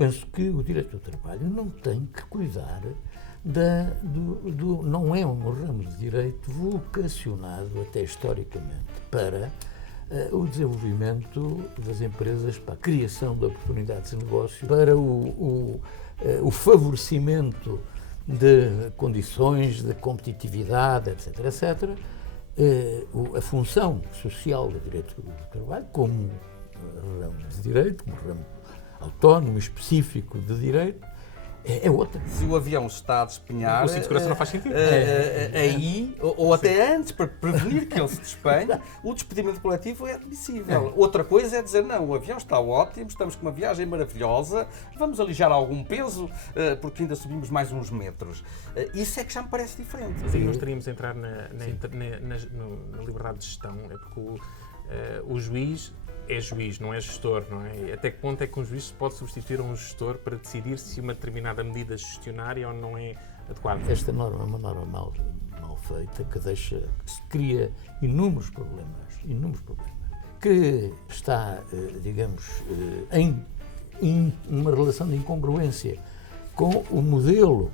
penso que o direito do trabalho não tem que cuidar não é um ramo de direito vocacionado, até historicamente, para o desenvolvimento das empresas, para a criação de oportunidades de negócio, para o favorecimento de condições de competitividade, etc., etc. A função social do direito do trabalho, como ramo de direito, como ramo autónomo, específico de direito, é outra. Se o avião está a despenhar, o cinto de segurança não faz sentido. Aí, ou até antes, para prevenir que ele se despenhe, o despedimento coletivo é admissível. Outra coisa é dizer, não, o avião está ótimo, estamos com uma viagem maravilhosa, vamos alijar algum peso, porque ainda subimos mais uns metros. Isso é que já me parece diferente. Mas aí não estaríamos a entrar na liberdade de gestão, é porque o juiz é juiz, não é gestor, não é? Até que ponto é que um juiz se pode substituir a um gestor para decidir se uma determinada medida gestionária ou não é adequada? Esta norma é uma norma mal feita, que cria inúmeros problemas, que está, digamos, em uma relação de incongruência com o modelo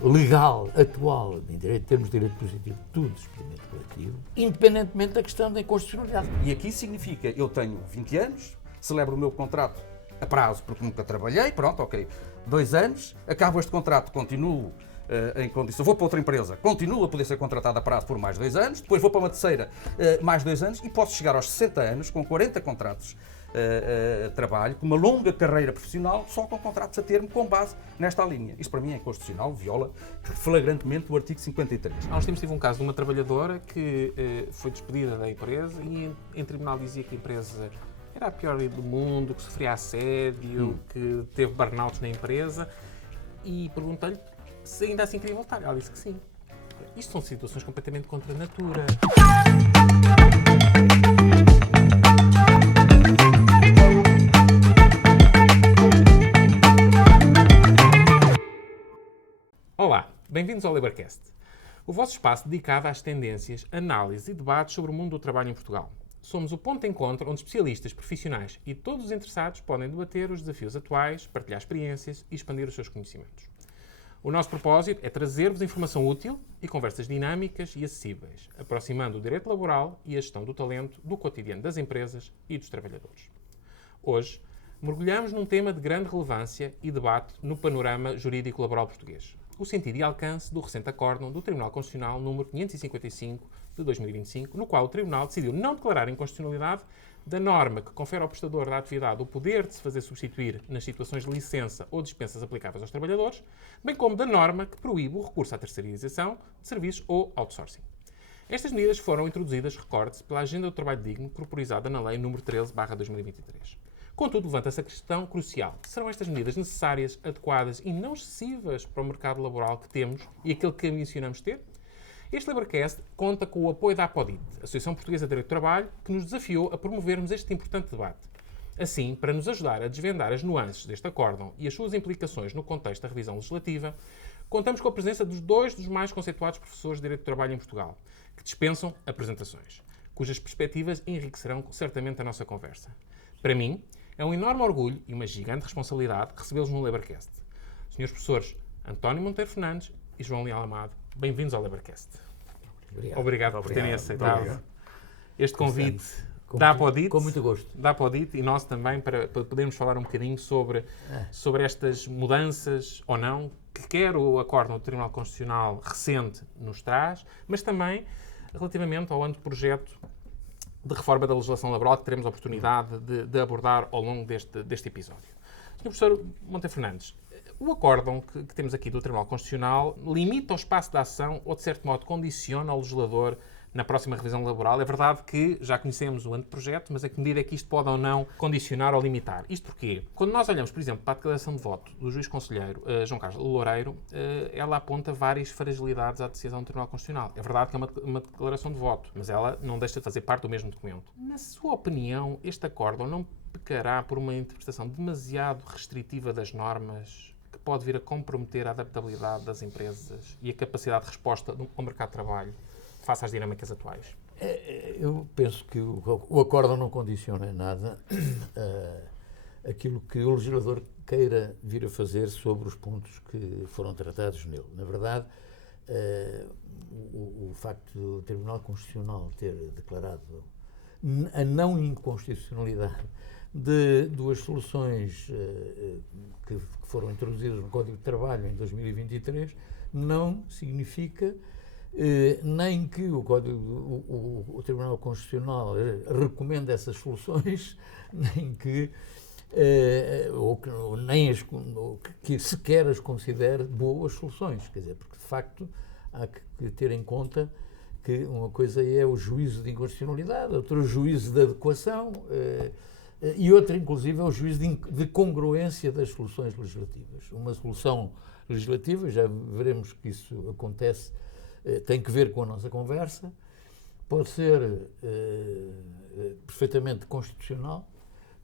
legal atual em termos de direito positivo, tudo despedimento coletivo, independentemente da questão da inconstitucionalidade. E aqui significa, eu tenho 20 anos, celebro o meu contrato a prazo porque nunca trabalhei, pronto, ok, 2 anos, acabo este contrato, continuo em condição, vou para outra empresa, continuo a poder ser contratado a prazo por mais 2 anos, depois vou para uma terceira, mais 2 anos, e posso chegar aos 60 anos com 40 contratos trabalho, com uma longa carreira profissional, só com contratos a termo, com base nesta linha. Isto para mim é inconstitucional, viola flagrantemente o artigo 53. Há uns tempos tive um caso de uma trabalhadora que foi despedida da empresa e em tribunal dizia que a empresa era a pior do mundo, que sofria assédio, que teve burnouts na empresa, e perguntei-lhe se ainda assim queria voltar. Ela disse que sim. Isto são situações completamente contra a natura. Olá, bem-vindos ao Labourcast, o vosso espaço dedicado às tendências, análises e debates sobre o mundo do trabalho em Portugal. Somos o ponto de encontro onde especialistas, profissionais e todos os interessados podem debater os desafios atuais, partilhar experiências e expandir os seus conhecimentos. O nosso propósito é trazer-vos informação útil e conversas dinâmicas e acessíveis, aproximando o direito laboral e a gestão do talento do cotidiano das empresas e dos trabalhadores. Hoje, mergulhamos num tema de grande relevância e debate no panorama jurídico laboral português: o sentido e alcance do recente acórdão do Tribunal Constitucional número 555 de 2025, no qual o Tribunal decidiu não declarar a inconstitucionalidade da norma que confere ao prestador da atividade o poder de se fazer substituir nas situações de licença ou dispensas aplicáveis aos trabalhadores, bem como da norma que proíbe o recurso à terceirização de serviços ou outsourcing. Estas medidas foram introduzidas, recorde-se, pela Agenda do Trabalho Digno, proporizada na Lei nº 13/2023. Contudo, levanta-se a questão crucial: serão estas medidas necessárias, adequadas e não excessivas para o mercado laboral que temos e aquele que ambicionamos ter? Este Labourcast conta com o apoio da APODIT, Associação Portuguesa de Direito do Trabalho, que nos desafiou a promovermos este importante debate. Assim, para nos ajudar a desvendar as nuances deste acórdão e as suas implicações no contexto da revisão legislativa, contamos com a presença dos dois dos mais conceituados professores de Direito do Trabalho em Portugal, que dispensam apresentações, cujas perspectivas enriquecerão certamente a nossa conversa. Para mim, é um enorme orgulho e uma gigante responsabilidade recebê-los no Labourcast. Senhores professores António Monteiro Fernandes e João Leal Amado, bem-vindos ao Labourcast. Obrigado por terem aceitado este convite da APODIT. Com muito gosto. Da APODIT, e nós também, para podermos falar um bocadinho sobre estas mudanças ou não que quer o acórdão do Tribunal Constitucional recente nos traz, mas também relativamente ao anteprojeto de reforma da legislação laboral que teremos a oportunidade de abordar ao longo deste episódio. Sr. Professor Monteiro Fernandes, o acórdão que temos aqui do Tribunal Constitucional limita o espaço de ação ou, de certo modo, condiciona o legislador na próxima revisão laboral. É verdade que já conhecemos o anteprojeto, mas a que medida é que isto pode ou não condicionar ou limitar? Isto porquê? Quando nós olhamos, por exemplo, para a declaração de voto do juiz conselheiro João Carlos Loureiro, ela aponta várias fragilidades à decisão do Tribunal Constitucional. É verdade que é uma declaração de voto, mas ela não deixa de fazer parte do mesmo documento. Na sua opinião, este acórdão não pecará por uma interpretação demasiado restritiva das normas, que pode vir a comprometer a adaptabilidade das empresas e a capacidade de resposta ao mercado de trabalho face às dinâmicas atuais? Eu penso que o acórdão não condiciona nada aquilo que o legislador queira vir a fazer sobre os pontos que foram tratados nele. Na verdade, o facto do Tribunal Constitucional ter declarado a não inconstitucionalidade de duas soluções que foram introduzidas no Código de Trabalho em 2023 não significa nem que o Tribunal Constitucional recomenda essas soluções, nem que que sequer as considere boas soluções. Quer dizer, porque de facto há que ter em conta que uma coisa é o juízo de inconstitucionalidade, outra o juízo de adequação e outra, inclusive, é o juízo de congruência das soluções legislativas. Uma solução legislativa, já veremos que isso acontece, tem que ver com a nossa conversa, pode ser perfeitamente constitucional,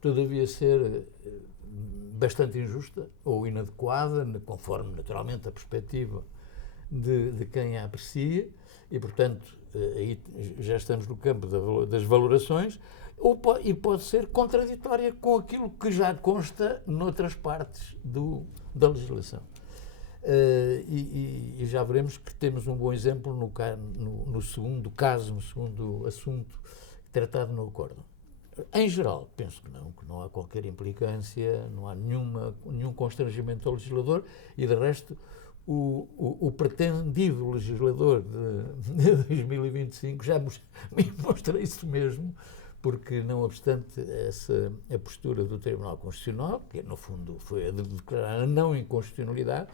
todavia ser bastante injusta ou inadequada, conforme naturalmente a perspectiva de quem a aprecia, e portanto aí já estamos no campo das valorações, e pode ser contraditória com aquilo que já consta noutras partes da legislação. E já veremos que temos um bom exemplo no segundo assunto tratado no acórdão. Em geral, penso que não há qualquer implicância, não há nenhum constrangimento ao legislador, e de resto o pretendido legislador de 2025 já mostra isso mesmo, porque não obstante a postura do Tribunal Constitucional, que no fundo foi a de declarar a não inconstitucionalidade,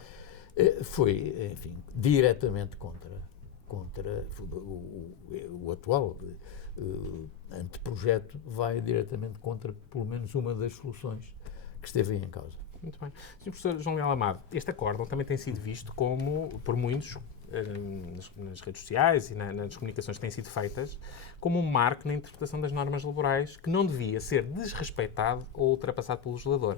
foi, enfim, diretamente contra o atual anteprojeto, vai diretamente contra pelo menos uma das soluções que esteve em causa. Muito bem. Sr. Professor João Leal Amado, este acórdão também tem sido visto como, por muitos, nas redes sociais e nas comunicações que têm sido feitas, como um marco na interpretação das normas laborais que não devia ser desrespeitado ou ultrapassado pelo legislador.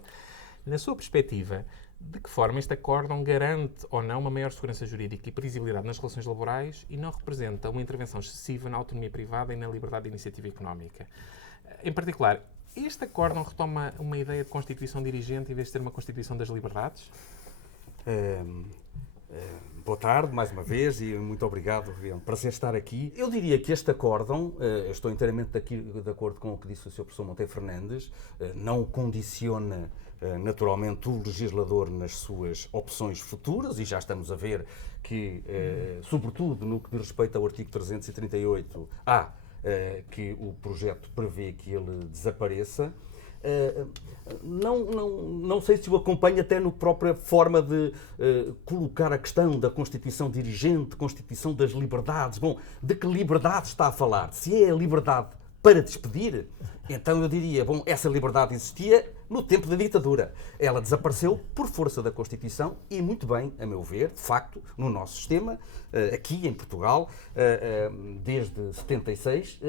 Na sua perspectiva, de que forma este acórdão garante ou não uma maior segurança jurídica e previsibilidade nas relações laborais e não representa uma intervenção excessiva na autonomia privada e na liberdade de iniciativa económica? Em particular, este acórdão retoma uma ideia de Constituição dirigente em vez de ser uma Constituição das liberdades? Boa tarde, mais uma vez, e muito obrigado. É um prazer estar aqui. Eu diria que este acórdão, estou inteiramente de acordo com o que disse o Sr. Professor Monteiro Fernandes, não condiciona naturalmente o legislador nas suas opções futuras, e já estamos a ver que, sobretudo no que diz respeito ao artigo 338-A, que o projeto prevê que ele desapareça. Não sei se o acompanha até na própria forma de colocar a questão da Constituição dirigente, Constituição das liberdades. Bom, de que liberdade está a falar? Se é a liberdade para despedir, então eu diria, bom, essa liberdade existia no tempo da ditadura. Ela desapareceu por força da Constituição e, muito bem, a meu ver, de facto, no nosso sistema, aqui em Portugal, desde 76,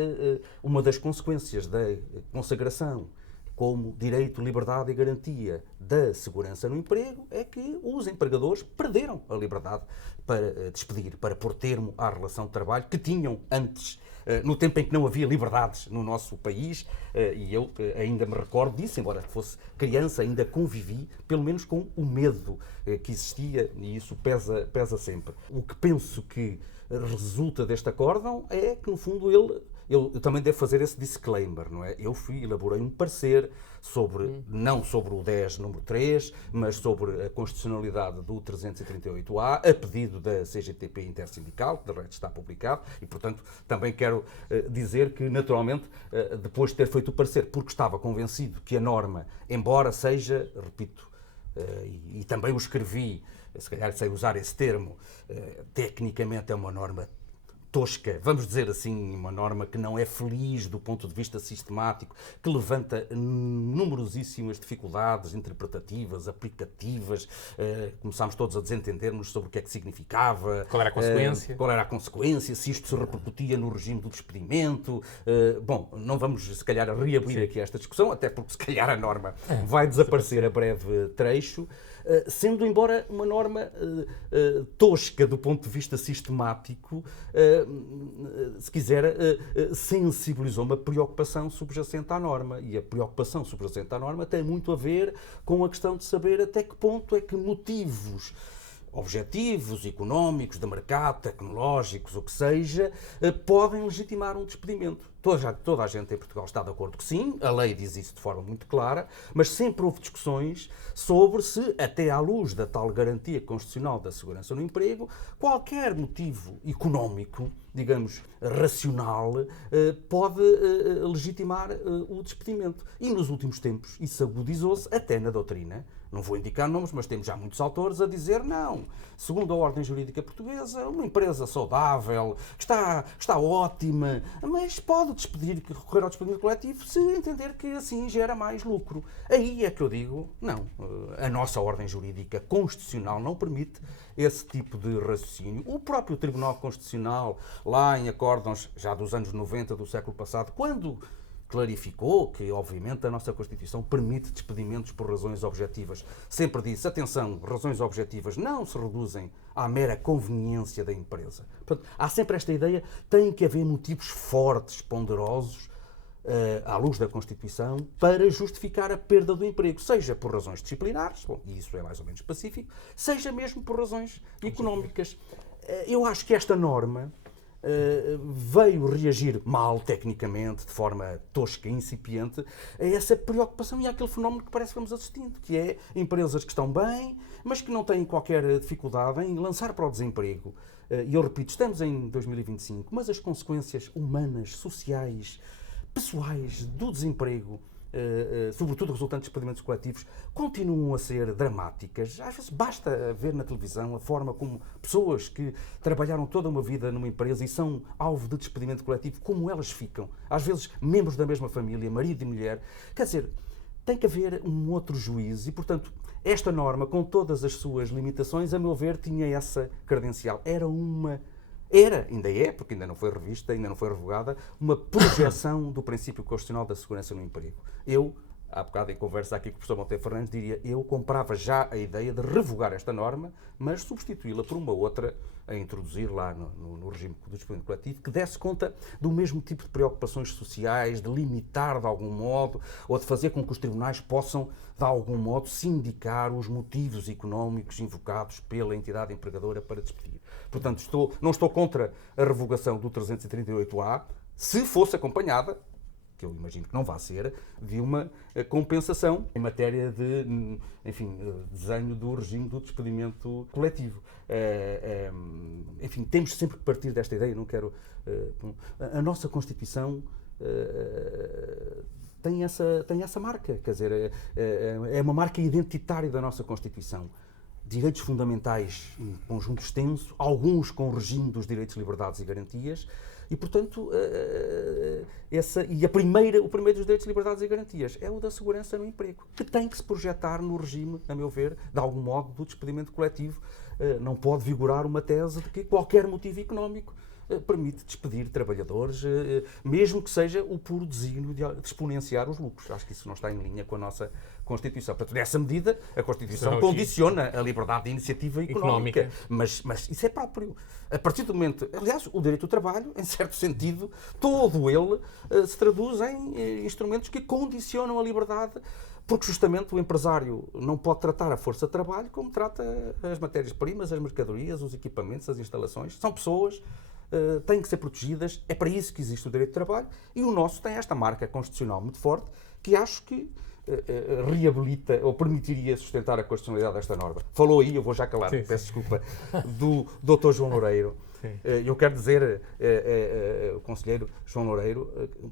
uma das consequências da consagração como direito, liberdade e garantia da segurança no emprego é que os empregadores perderam a liberdade para despedir, para pôr termo à relação de trabalho que tinham antes, no tempo em que não havia liberdades no nosso país, e eu ainda me recordo disso, embora fosse criança, ainda convivi, pelo menos com o medo que existia, e isso pesa sempre. O que penso que resulta deste acórdão é que, no fundo, eu também devo fazer esse disclaimer, não é? Eu elaborei um parecer não sobre o 10, número 3, mas sobre a constitucionalidade do 338-A, a pedido da CGTP Intersindical, que de resto está publicado, e, portanto, também quero dizer que, naturalmente, depois de ter feito o parecer, porque estava convencido que a norma, embora seja, repito, e também o escrevi, se calhar sei usar esse termo, tecnicamente é uma norma tosca, vamos dizer assim, uma norma que não é feliz do ponto de vista sistemático, que levanta numerosíssimas dificuldades interpretativas, aplicativas, começámos todos a desentendermos sobre o que é que significava. Qual era a consequência? Qual era a consequência, se isto se repercutia no regime do despedimento. Bom, não vamos, se calhar, reabrir aqui esta discussão, até porque, se calhar, a norma vai desaparecer a breve trecho, sendo, embora uma norma tosca do ponto de vista sistemático, se quiser, sensibilizou uma preocupação subjacente à norma. E a preocupação subjacente à norma tem muito a ver com a questão de saber até que ponto é que motivos objetivos, económicos, de mercado, tecnológicos, o que seja, podem legitimar um despedimento. Toda a gente em Portugal está de acordo que sim, a lei diz isso de forma muito clara, mas sempre houve discussões sobre se, até à luz da tal garantia constitucional da segurança no emprego, qualquer motivo económico, digamos, racional, pode legitimar o despedimento. E nos últimos tempos isso agudizou-se até na doutrina. Não vou indicar nomes, mas temos já muitos autores a dizer não. Segundo a ordem jurídica portuguesa, uma empresa saudável, que está ótima, mas pode recorrer ao despedimento coletivo se entender que assim gera mais lucro. Aí é que eu digo, não. A nossa ordem jurídica constitucional não permite esse tipo de raciocínio. O próprio Tribunal Constitucional, lá em acórdãos já dos anos 90 do século passado, quando clarificou que, obviamente, a nossa Constituição permite despedimentos por razões objetivas. Sempre disse, atenção, razões objetivas não se reduzem à mera conveniência da empresa. Portanto, há sempre esta ideia, tem que haver motivos fortes, ponderosos, à luz da Constituição, para justificar a perda do emprego, seja por razões disciplinares, bom, e isso é mais ou menos pacífico, seja mesmo por razões económicas. Eu acho que esta norma veio reagir mal, tecnicamente, de forma tosca e incipiente, a essa preocupação e àquele fenómeno que parece que vamos assistindo, que é empresas que estão bem, mas que não têm qualquer dificuldade em lançar para o desemprego. E eu repito, estamos em 2025, mas as consequências humanas, sociais, pessoais do desemprego, sobretudo resultantes de despedimentos coletivos, continuam a ser dramáticas. Às vezes basta ver na televisão a forma como pessoas que trabalharam toda uma vida numa empresa e são alvo de despedimento coletivo, como elas ficam. Às vezes membros da mesma família, marido e mulher. Quer dizer, tem que haver um outro juízo e, portanto, esta norma, com todas as suas limitações, a meu ver, tinha essa credencial. Ainda é, porque ainda não foi revista, ainda não foi revogada, uma projeção do princípio constitucional da segurança no emprego. Eu, há bocado em conversa aqui com o professor Monteiro Fernandes, diria, eu comprava já a ideia de revogar esta norma, mas substituí-la por uma outra a introduzir lá no regime do despedimento coletivo, que desse conta do mesmo tipo de preocupações sociais, de limitar de algum modo, ou de fazer com que os tribunais possam, de algum modo, sindicar os motivos económicos invocados pela entidade empregadora para despedir. Portanto, não estou contra a revogação do 338A, se fosse acompanhada, que eu imagino que não vai ser, de uma compensação em matéria de, enfim, desenho do regime do despedimento coletivo. Enfim, temos sempre que partir desta ideia, não quero... A nossa Constituição tem essa marca, quer dizer, é uma marca identitária da nossa Constituição. Direitos fundamentais, um conjunto extenso, alguns com o regime dos direitos, liberdades e garantias, e, portanto, o primeiro dos direitos, liberdades e garantias é o da segurança no emprego, que tem que se projetar no regime, a meu ver, de algum modo, do despedimento coletivo. Não pode vigorar uma tese de que qualquer motivo económico permite despedir trabalhadores, mesmo que seja o puro desígnio de exponenciar os lucros. Acho que isso não está em linha com a nossa Constituição. Portanto, nessa medida, a Constituição condiciona a liberdade de iniciativa económica. Mas isso é próprio. A partir do momento... Aliás, o direito do trabalho, em certo sentido, todo ele se traduz em instrumentos que condicionam a liberdade, porque justamente o empresário não pode tratar a força de trabalho como trata as matérias-primas, as mercadorias, os equipamentos, as instalações. São pessoas, têm que ser protegidas, é para isso que existe o direito de trabalho, e o nosso tem esta marca constitucional muito forte, que acho que reabilita ou permitiria sustentar a constitucionalidade desta norma. Falou aí, eu vou já calar, peço desculpa, do Dr. João Loureiro. Eu quero dizer, o conselheiro João Loureiro,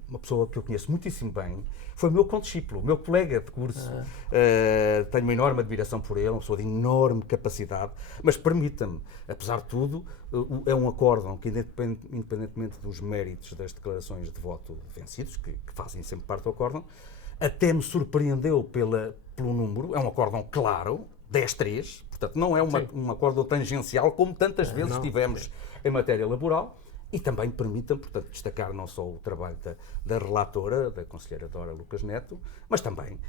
uma pessoa que eu conheço muitíssimo bem, foi meu condiscípulo, meu colega de curso. Tenho uma enorme admiração por ele, uma pessoa de enorme capacidade, mas permita-me, apesar de tudo, é um acórdão que, independentemente dos méritos das declarações de voto vencidos, que fazem sempre parte do acórdão, até me surpreendeu pelo número, é um acórdão claro, 10-3, portanto não é um acórdão tangencial como tantas vezes tivemos em matéria laboral, e também permita-me, portanto, destacar não só o trabalho da relatora, da conselheira Dora Lucas Neto, mas também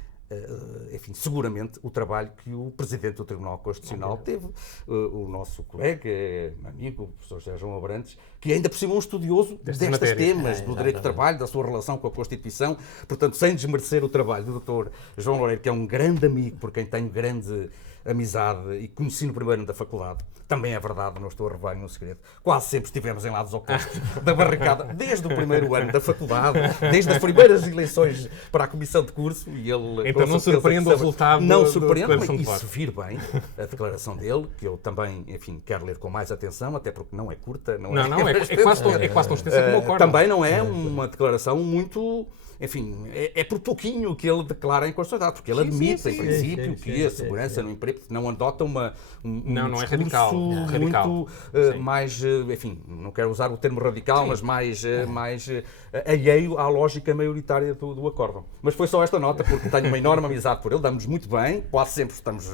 enfim, seguramente o trabalho que o Presidente do Tribunal Constitucional teve, o nosso colega, amigo, o professor José João Abrantes, que ainda por cima é um estudioso destes temas, do direito do trabalho, da sua relação com a Constituição, portanto, sem desmerecer o trabalho do Dr. João Loureiro, que é um grande amigo, por quem tenho grande amizade e conheci no primeiro ano da faculdade. Também é verdade, não estou a revelar nenhum segredo. Quase sempre estivemos em lados opostos da barricada, desde o primeiro ano da faculdade, desde as primeiras eleições para a comissão de curso. E ele, então não surpreende o resultado. Não surpreende, e se vir bem a declaração dele, que eu também, enfim, quero ler com mais atenção, até porque não é curta. É quase tão extensa como o acórdão. Também não é uma declaração muito... Enfim, é por pouquinho que ele declara a inconstitucionalidade, porque ele admite, em princípio, que a segurança no emprego não adota não é radical. Muito mais, enfim, não quero usar o termo radical, mas mais alheio à lógica maioritária do acórdão. Mas foi só esta nota, porque tenho uma enorme amizade por ele, damos muito bem, quase sempre estamos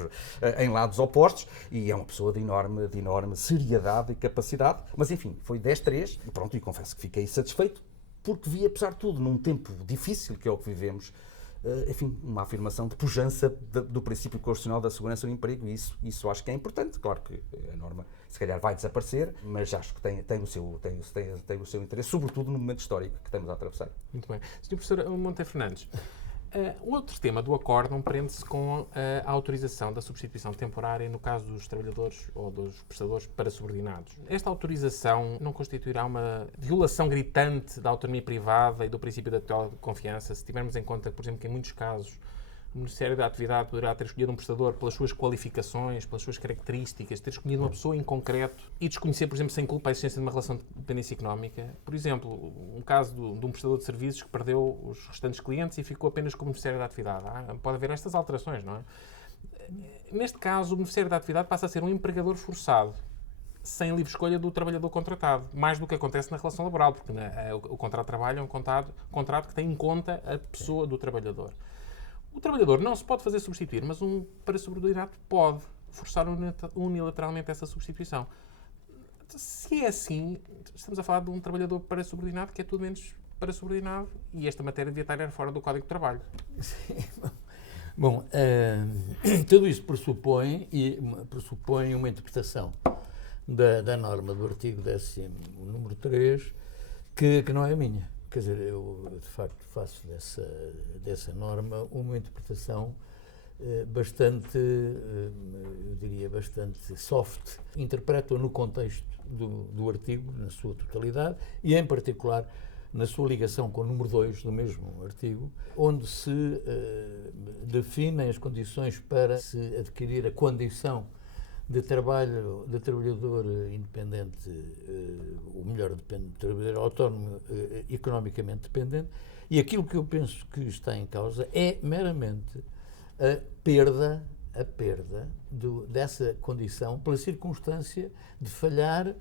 em lados opostos, e é uma pessoa de enorme seriedade e capacidade. Mas, enfim, foi 10-3, e pronto, e confesso que fiquei satisfeito, porque vi, apesar de tudo, num tempo difícil que é o que vivemos, enfim, uma afirmação de pujança do princípio constitucional da segurança no emprego, e isso acho que é importante. Claro que a norma, se calhar, vai desaparecer, mas acho que tem o seu interesse, sobretudo no momento histórico que estamos a atravessar. Muito bem. Sr. Professor Monteiro Fernandes, o outro tema do acórdão prende-se com a autorização da substituição temporária no caso dos trabalhadores ou dos prestadores para subordinados. Esta autorização não constituirá uma violação gritante da autonomia privada e do princípio da total confiança, se tivermos em conta, por exemplo, que em muitos casos o Ministério da Atividade poderá ter escolhido um prestador pelas suas qualificações, pelas suas características, ter escolhido uma pessoa em concreto e desconhecer, por exemplo, sem culpa a existência de uma relação de dependência económica. Por exemplo, um caso de um prestador de serviços que perdeu os restantes clientes e ficou apenas com o Ministério da Atividade. Pode haver estas alterações, não é? Neste caso, o Ministério da Atividade passa a ser um empregador forçado, sem livre escolha do trabalhador contratado, mais do que acontece na relação laboral, porque o contrato de trabalho é um contrato que tem em conta a pessoa do trabalhador. O trabalhador não se pode fazer substituir, mas um parasubordinado pode forçar unilateralmente essa substituição. Se é assim, estamos a falar de um trabalhador parasubordinado que é tudo menos parasubordinado, e esta matéria devia estar fora do Código de Trabalho. Sim. Bom, tudo isso pressupõe uma interpretação da norma do artigo 10º, número 3, que não é a minha. Quer dizer, eu, de facto, faço dessa norma uma interpretação bastante, eu diria, bastante soft. Interpreto-a no contexto do artigo, na sua totalidade, e, em particular, na sua ligação com o número 2 do mesmo artigo, onde se definem as condições para se adquirir a condição de trabalhador independente, ou melhor, trabalhador autónomo economicamente dependente, e aquilo que eu penso que está em causa é meramente a perda dessa condição pela circunstância de falhar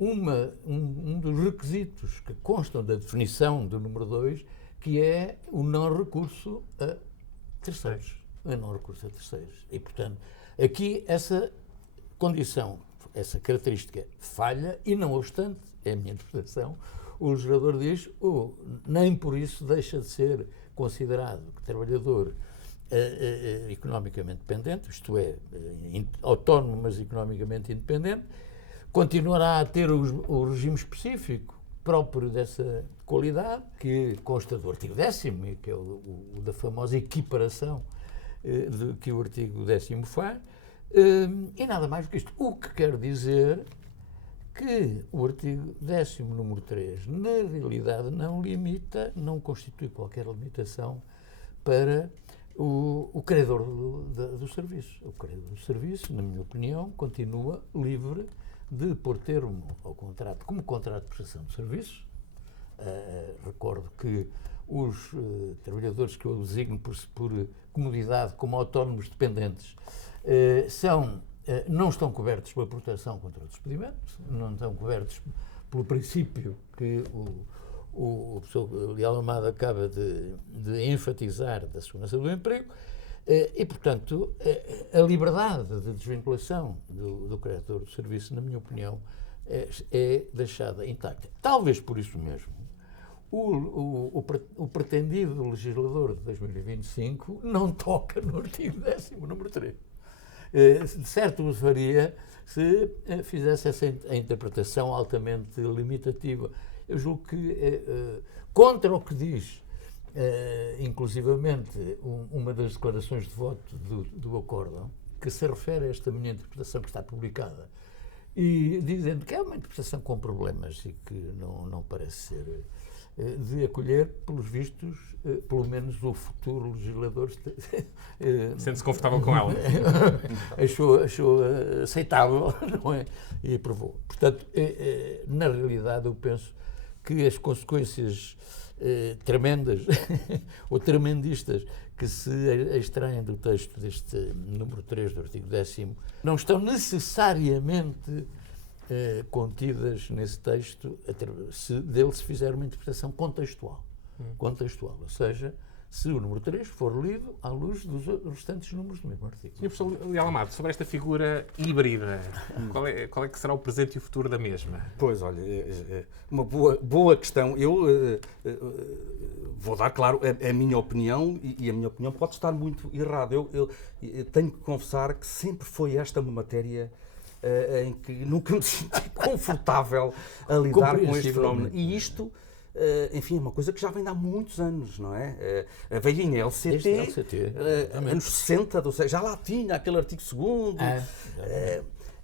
um dos requisitos que constam da definição do número 2, que é o não recurso a terceiros. E, portanto, aqui essa condição, essa característica falha e, não obstante, é a minha interpretação, o legislador diz, nem por isso deixa de ser considerado trabalhador economicamente dependente, isto é, autónomo, mas economicamente independente, continuará a ter o regime específico próprio dessa qualidade, que consta do artigo 10º, que é o da famosa equiparação que o artigo 10º faz, e nada mais do que isto. O que quer dizer que o artigo 10º, número 3, na realidade não constitui qualquer limitação para o credor do serviço. O credor do serviço, na minha opinião, continua livre de pôr termo ao contrato como contrato de prestação de serviços. Recordo que os trabalhadores que eu designo por comodidade como autónomos dependentes não estão cobertos pela proteção contra o despedimento, não estão cobertos pelo princípio que o professor Leal Amado acaba de enfatizar da segurança do emprego, e, portanto, a liberdade de desvinculação do credor do serviço, na minha opinião, é deixada intacta. Talvez por isso mesmo o pretendido legislador de 2025 não toca no artigo 10º, número 3. De certo o faria se fizesse essa interpretação altamente limitativa. Eu julgo que, contra o que diz, inclusivamente, uma das declarações de voto do acórdão, que se refere a esta minha interpretação que está publicada, e dizendo que é uma interpretação com problemas e que não parece ser de acolher, pelos vistos, pelo menos o futuro legislador sente-se confortável com ela. achou aceitável, não é? E aprovou. Portanto, na realidade, eu penso que as consequências tremendas ou tremendistas que se extraem do texto deste número 3 do artigo 10º não estão necessariamente contidas nesse texto se dele se fizer uma interpretação contextual. Contextual, ou seja, se o número 3 for lido à luz dos restantes números do mesmo artigo. Sr. Professor Leal Amado, sobre esta figura híbrida, qual é que será o presente e o futuro da mesma? Pois, olha, uma boa questão. Eu vou dar, claro, a minha opinião, e a minha opinião pode estar muito errada. Eu tenho que confessar que sempre foi esta uma matéria em que nunca me senti confortável a lidar com este fenómeno. E isto, enfim, é uma coisa que já vem de há muitos anos, não é? A velhinha LCT, anos 60, ou seja, já lá tinha aquele artigo 2º,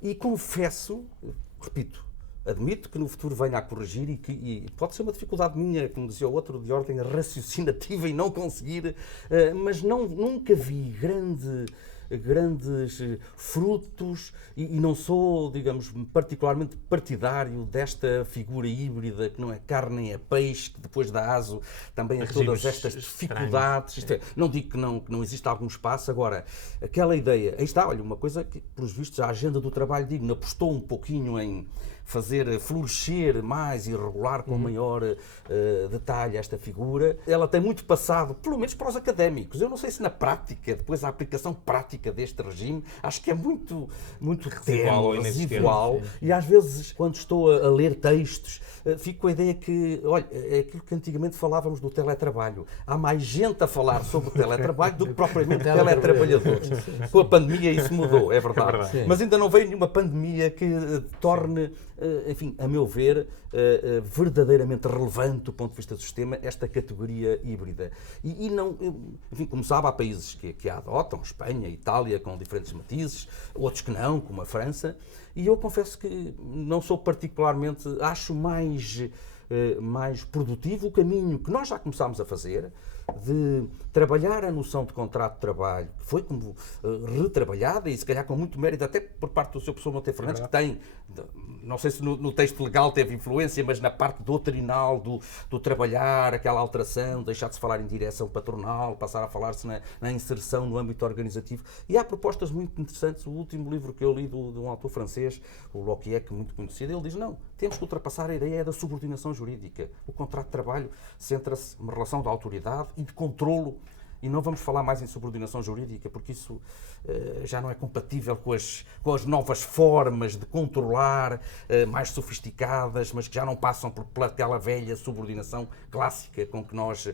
e confesso, repito, admito que no futuro venha a corrigir e pode ser uma dificuldade minha, como dizia o outro, de ordem raciocinativa e não conseguir, mas nunca vi grandes frutos e não sou, digamos, particularmente partidário desta figura híbrida que não é carne nem é peixe, que depois da ASO também há todas estas dificuldades. Não digo que não existe algum espaço. Agora, aquela ideia, aí está, olha, uma coisa que, pelos vistos, a agenda do trabalho digno apostou um pouquinho em fazer florescer mais e regular com maior detalhe esta figura. Ela tem muito passado, pelo menos para os académicos. Eu não sei se na prática, depois a aplicação prática deste regime, acho que é muito residual. E às vezes, quando estou a ler textos, fico com a ideia que, olha, é aquilo que antigamente falávamos do teletrabalho. Há mais gente a falar sobre o teletrabalho do que propriamente teletrabalhadores. Com a pandemia isso mudou, é verdade. Mas ainda não veio nenhuma pandemia que torne, enfim, a meu ver, verdadeiramente relevante do ponto de vista do sistema esta categoria híbrida. E não, enfim, como sabe, há países que a adotam, Espanha, Itália, com diferentes matizes, outros que não, como a França, e eu confesso que não sou particularmente, acho mais produtivo o caminho que nós já começámos a fazer, de trabalhar a noção de contrato de trabalho, que foi como retrabalhada e se calhar com muito mérito, até por parte do Sr. Professor Monteiro Fernandes, que tem, não sei se no texto legal teve influência, mas na parte doutrinal do trabalhar, aquela alteração, deixar de se falar em direção patronal, passar a falar-se na inserção no âmbito organizativo. E há propostas muito interessantes. O último livro que eu li de um autor francês, o Locquier, muito conhecido, ele diz, não, temos que ultrapassar a ideia da subordinação jurídica. O contrato de trabalho centra-se numa relação de autoridade e de controlo, e não vamos falar mais em subordinação jurídica, porque isso já não é compatível com as novas formas de controlar, mais sofisticadas, mas que já não passam por aquela velha subordinação clássica com que nós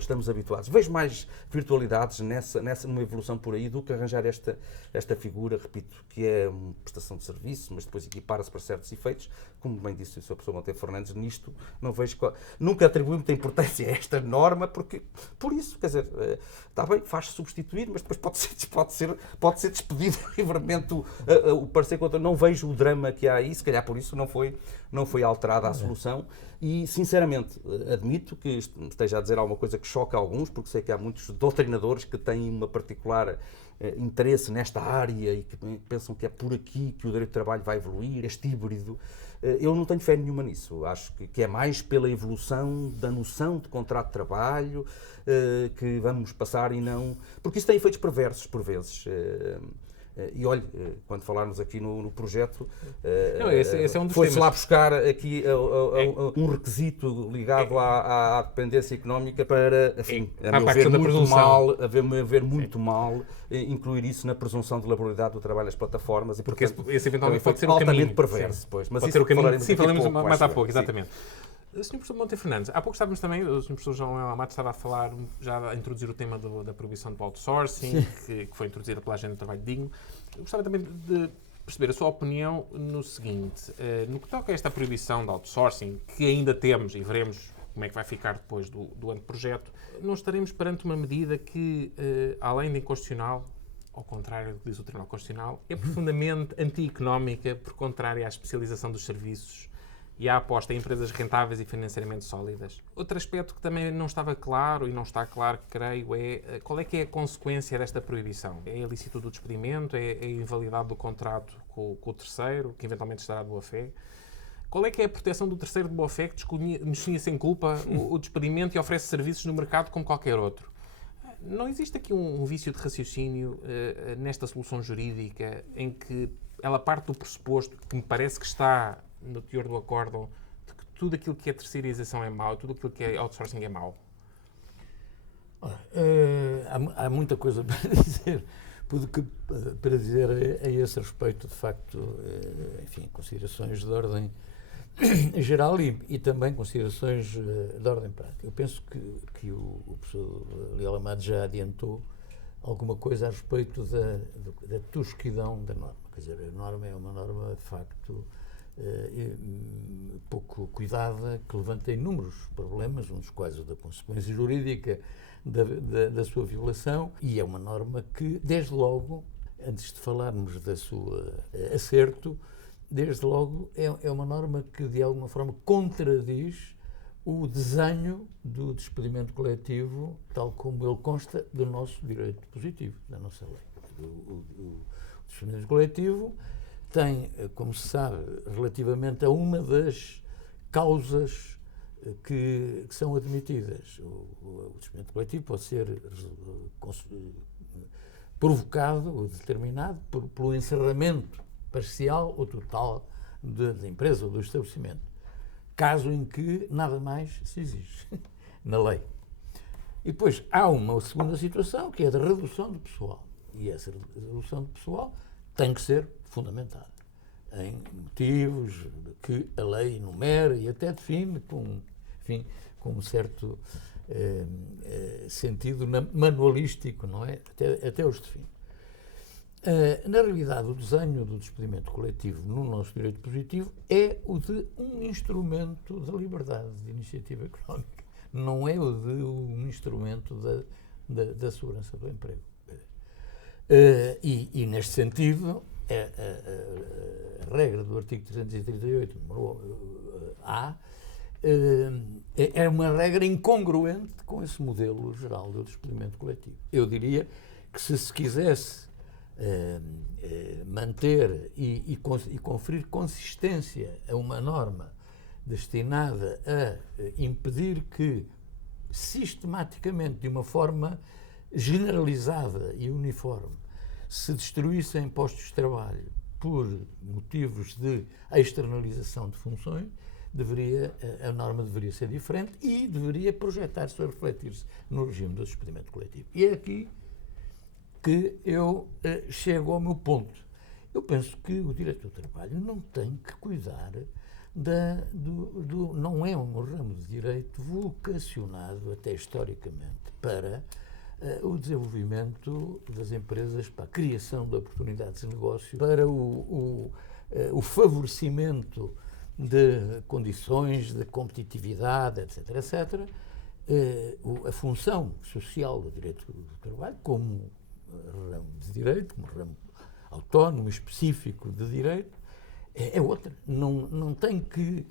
estamos habituados. Vejo mais virtualidades numa evolução por aí do que arranjar esta figura, repito, que é uma prestação de serviço, mas depois equipara-se para certos efeitos. Como bem disse o Sr. Professor Monteiro Fernandes, nisto não vejo nunca atribuí muita importância a esta norma, porque, por isso, quer dizer, está bem, faz-se substituir, mas depois pode ser despedido livremente o parecer contra. Não vejo o drama que há aí, se calhar por isso não foi alterada a solução. E, sinceramente, admito que esteja a dizer alguma coisa que choca alguns, porque sei que há muitos doutrinadores que têm uma particular interesse nesta área e que pensam que é por aqui que o direito do trabalho vai evoluir, este híbrido. Eu não tenho fé nenhuma nisso. Acho que é mais pela evolução da noção de contrato de trabalho que vamos passar e não... Porque isso tem efeitos perversos, por vezes. E olhe, quando falarmos aqui no projeto, esse é um dos foi-se temas. lá buscar aqui um requisito ligado à dependência económica para, enfim, a meu ver, muito mal incluir isso na presunção de laboralidade do trabalho das plataformas. Porque esse eventualmente pode ser o altamente caminho. perverso. Pois, mas pode ser o caminho. Sim, falamos mais há pouco, sim. exatamente. Sr. Professor Monteiro Fernandes, há pouco estávamos também, o Sr. Professor João Amado estava a falar, já a introduzir o tema da proibição do outsourcing, que foi introduzida pela Agenda do Trabalho Digno. Eu gostava também de perceber a sua opinião no seguinte, no que toca a esta proibição de outsourcing, que ainda temos e veremos como é que vai ficar depois do anteprojeto, não estaremos perante uma medida que, além de inconstitucional, ao contrário do que diz o Tribunal Constitucional, é profundamente anti-económica, por contrária à especialização dos serviços e à aposta em empresas rentáveis e financeiramente sólidas. Outro aspecto que também não estava claro, e não está claro, creio, é qual é que é a consequência desta proibição? É a ilicitude do despedimento? É a invalidade do contrato com o terceiro, que eventualmente estará de boa-fé? Qual é que é a proteção do terceiro de boa-fé que desconhecia sem culpa o despedimento e oferece serviços no mercado como qualquer outro? Não existe aqui um vício de raciocínio nesta solução jurídica em que ela parte do pressuposto, que me parece que está no teor do acórdão, de que tudo aquilo que é terceirização é mau, tudo aquilo que é outsourcing é mau? Há muita coisa para dizer a esse respeito, de facto, enfim, considerações de ordem geral e também considerações de ordem prática. Eu penso que o professor Leal Amado já adiantou alguma coisa a respeito da tosquidão da norma. Quer dizer, a norma é uma norma, de facto, pouco cuidada, que levanta inúmeros problemas, um dos quais o da consequência jurídica da sua violação, e é uma norma que, desde logo, antes de falarmos da sua acerto, desde logo é uma norma que, de alguma forma, contradiz o desenho do despedimento coletivo, tal como ele consta do nosso direito positivo, da nossa lei. O despedimento coletivo tem, como se sabe, relativamente a uma das causas que são admitidas. O despedimento coletivo pode ser provocado ou determinado pelo encerramento parcial ou total da empresa ou do estabelecimento, caso em que nada mais se exige na lei. E depois há uma segunda situação, que é a de redução do pessoal. E essa redução do pessoal tem que ser fundamentada em motivos que a lei enumera e até define com um certo sentido manualístico, não é? Até os define. Na realidade, o desenho do despedimento coletivo no nosso direito positivo é o de um instrumento da liberdade de iniciativa económica, não é o de um instrumento da segurança do emprego. E neste sentido, a regra do artigo 338, número A, é uma regra incongruente com esse modelo geral do despedimento coletivo. Eu diria que se quisesse manter e conferir consistência a uma norma destinada a impedir que sistematicamente, de uma forma generalizada e uniforme, se destruíssem postos de trabalho por motivos de externalização de funções, a norma deveria ser diferente e deveria projetar-se ou refletir-se no regime do despedimento coletivo. E é aqui que eu chego ao meu ponto. Eu penso que o direito do trabalho não tem que cuidar não é um ramo de direito vocacionado, até historicamente, para o desenvolvimento das empresas, para a criação de oportunidades de negócio, para o favorecimento de condições de competitividade, etc., etc. A função social do direito do trabalho, como ramo de direito, como ramo autónomo, específico de direito, é outra. Não tem que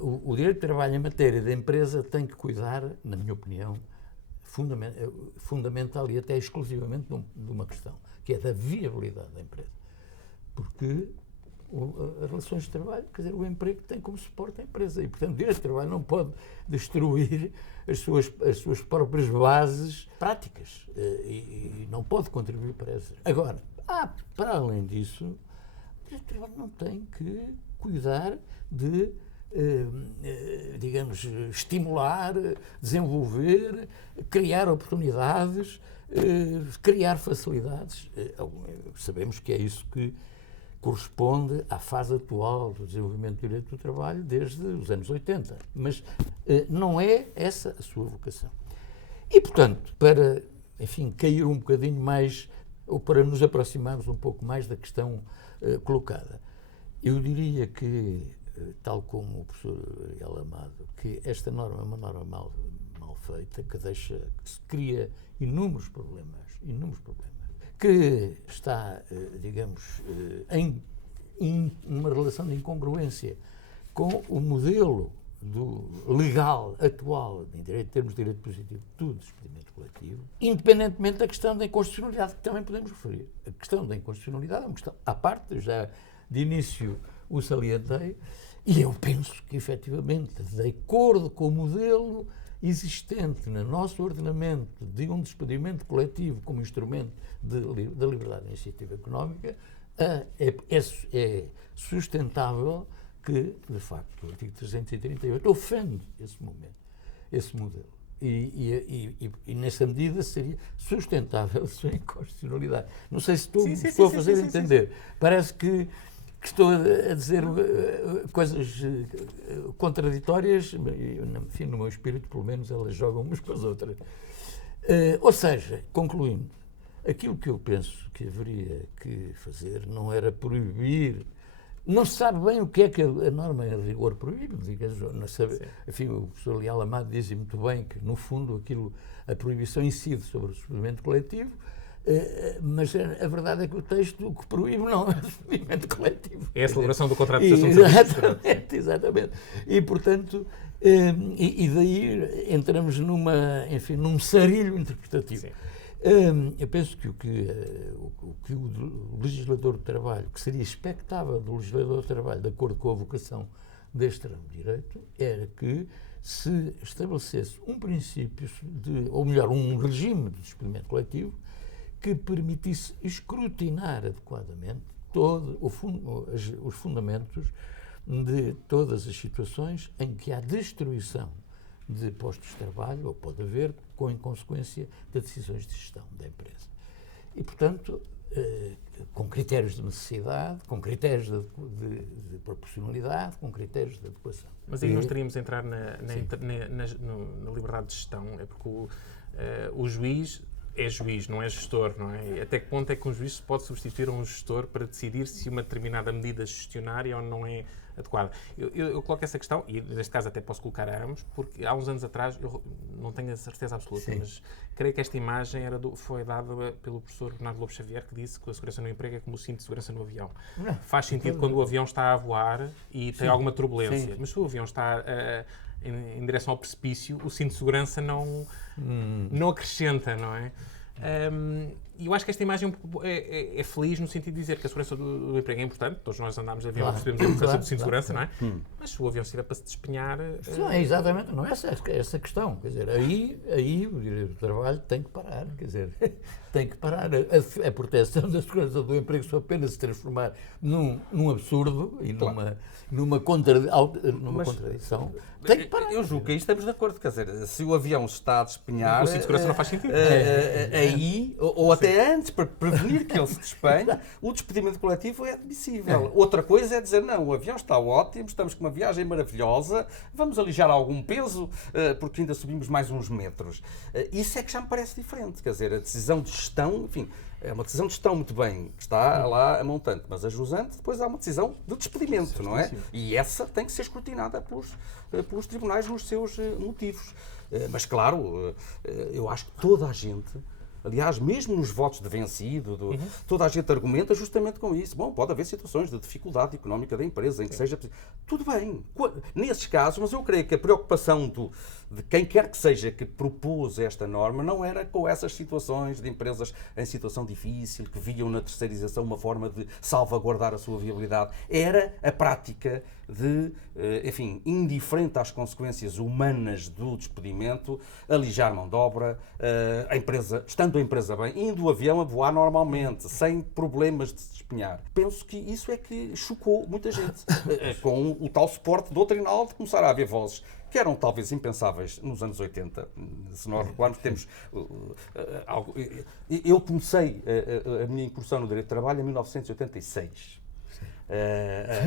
o direito de trabalho em matéria de empresa tem que cuidar, na minha opinião, fundamental e até exclusivamente de uma questão, que é da viabilidade da empresa. Porque as relações de trabalho, quer dizer, o emprego tem como suporte a empresa e, portanto, o direito de trabalho não pode destruir as suas próprias bases práticas e não pode contribuir para essas. Agora, para além disso, o direito de trabalho não tem que cuidar de, digamos, estimular, desenvolver, criar oportunidades, criar facilidades. Sabemos que é isso que corresponde à fase atual do desenvolvimento do direito do trabalho desde os anos 80. Mas não é essa a sua vocação. E, portanto, para, enfim, cair um bocadinho mais, ou para nos aproximarmos um pouco mais da questão colocada, eu diria que, tal como o professor Ariel Amado, que esta norma é uma norma mal feita, que cria inúmeros problemas, que está, digamos, numa relação de incongruência com o modelo legal atual em termos de direito positivo do despedimento coletivo, independentemente da questão da inconstitucionalidade, que também podemos referir. A questão da inconstitucionalidade é uma questão à parte, já de início o salientei, e eu penso que, efetivamente, de acordo com o modelo existente no nosso ordenamento de um despedimento coletivo como instrumento da liberdade de iniciativa económica, é sustentável que, de facto, o artigo 338 ofende esse modelo. E nessa medida seria sustentável a sua inconstitucionalidade. Não sei se estou a fazer entender. Parece que estou a dizer coisas contraditórias, enfim, no meu espírito, pelo menos, elas jogam umas com as outras. Ou seja, concluindo, aquilo que eu penso que haveria que fazer não era proibir. Não se sabe bem o que é que a norma em rigor proíbe. Enfim, o professor Leal Amado dizia muito bem que, no fundo, a proibição incide sobre o despedimento coletivo, mas a verdade é que o texto o que proíbe não é o despedimento coletivo. É a celebração do contrato de prestação de serviços. Exatamente. E, portanto, e daí entramos num sarilho interpretativo. Eu penso que o que o legislador do trabalho, que seria expectável do legislador do trabalho, de acordo com a vocação deste ramo de direito, era que se estabelecesse um princípio, ou melhor, um regime de despedimento coletivo que permitisse escrutinar adequadamente os fundamentos de todas as situações em que há destruição de postos de trabalho, ou pode haver, em consequência de decisões de gestão da empresa. E, portanto, com critérios de necessidade, com critérios de proporcionalidade, com critérios de adequação. Mas aí nós teríamos de entrar na liberdade de gestão, é porque o juiz é juiz, não é gestor, não é? Até que ponto é que um juiz se pode substituir a um gestor para decidir se uma determinada medida gestionária ou não é adequada? Eu coloco essa questão, e neste caso até posso colocar a ambos, porque há uns anos atrás, eu não tenho a certeza absoluta, mas creio que esta imagem foi dada pelo professor Bernardo Lobo Xavier, que disse que a segurança no emprego é como o cinto de segurança no avião. Faz sentido quando o avião está a voar e tem alguma turbulência, mas se o avião está em direção ao precipício, o cinto de segurança não acrescenta, não é? E eu acho que esta imagem é feliz no sentido de dizer que a segurança do emprego é importante, todos nós andamos de avião e percebemos a importância do cinto de segurança, não é? Mas se o avião será para se despenhar... Não, é exatamente, não é essa questão, quer dizer, aí o direito do trabalho tem que parar, quer dizer, tem que parar. A proteção da segurança do emprego só apenas se transformar num absurdo e numa contradição. Tem que parar. Eu julgo que aí estamos de acordo, quer dizer, se o avião está a despenhar... O cinto de segurança não faz sentido. Aí, ou até antes, para prevenir que ele se despenhe, o despedimento coletivo é admissível. Outra coisa é dizer, não, o avião está ótimo, estamos com uma viagem maravilhosa, vamos alijar algum peso, porque ainda subimos mais uns metros. Isso é que já me parece diferente, quer dizer, a decisão de gestão, enfim, é uma decisão de gestão muito bem, que está lá a montante, mas a jusante, depois há uma decisão de despedimento, não é? E essa tem que ser escrutinada pelos tribunais nos seus motivos. Mas, claro, eu acho que toda a gente, aliás, mesmo nos votos de vencido, toda a gente argumenta justamente com isso. Bom, pode haver situações de dificuldade económica da empresa em que seja... Tudo bem, nesses casos, mas eu creio que a preocupação de quem quer que seja que propôs esta norma não era com essas situações de empresas em situação difícil, que viam na terceirização uma forma de salvaguardar a sua viabilidade. Era a prática de, enfim, indiferente às consequências humanas do despedimento, alijar mão de obra, estando a empresa bem, indo o avião a voar normalmente, sem problemas de se despenhar. Penso que isso é que chocou muita gente, com o tal suporte doutrinal de começar a haver vozes que eram talvez impensáveis nos anos 80. Se nós recuarmos, temos algo... Eu comecei a minha incursão no direito de trabalho em 1986.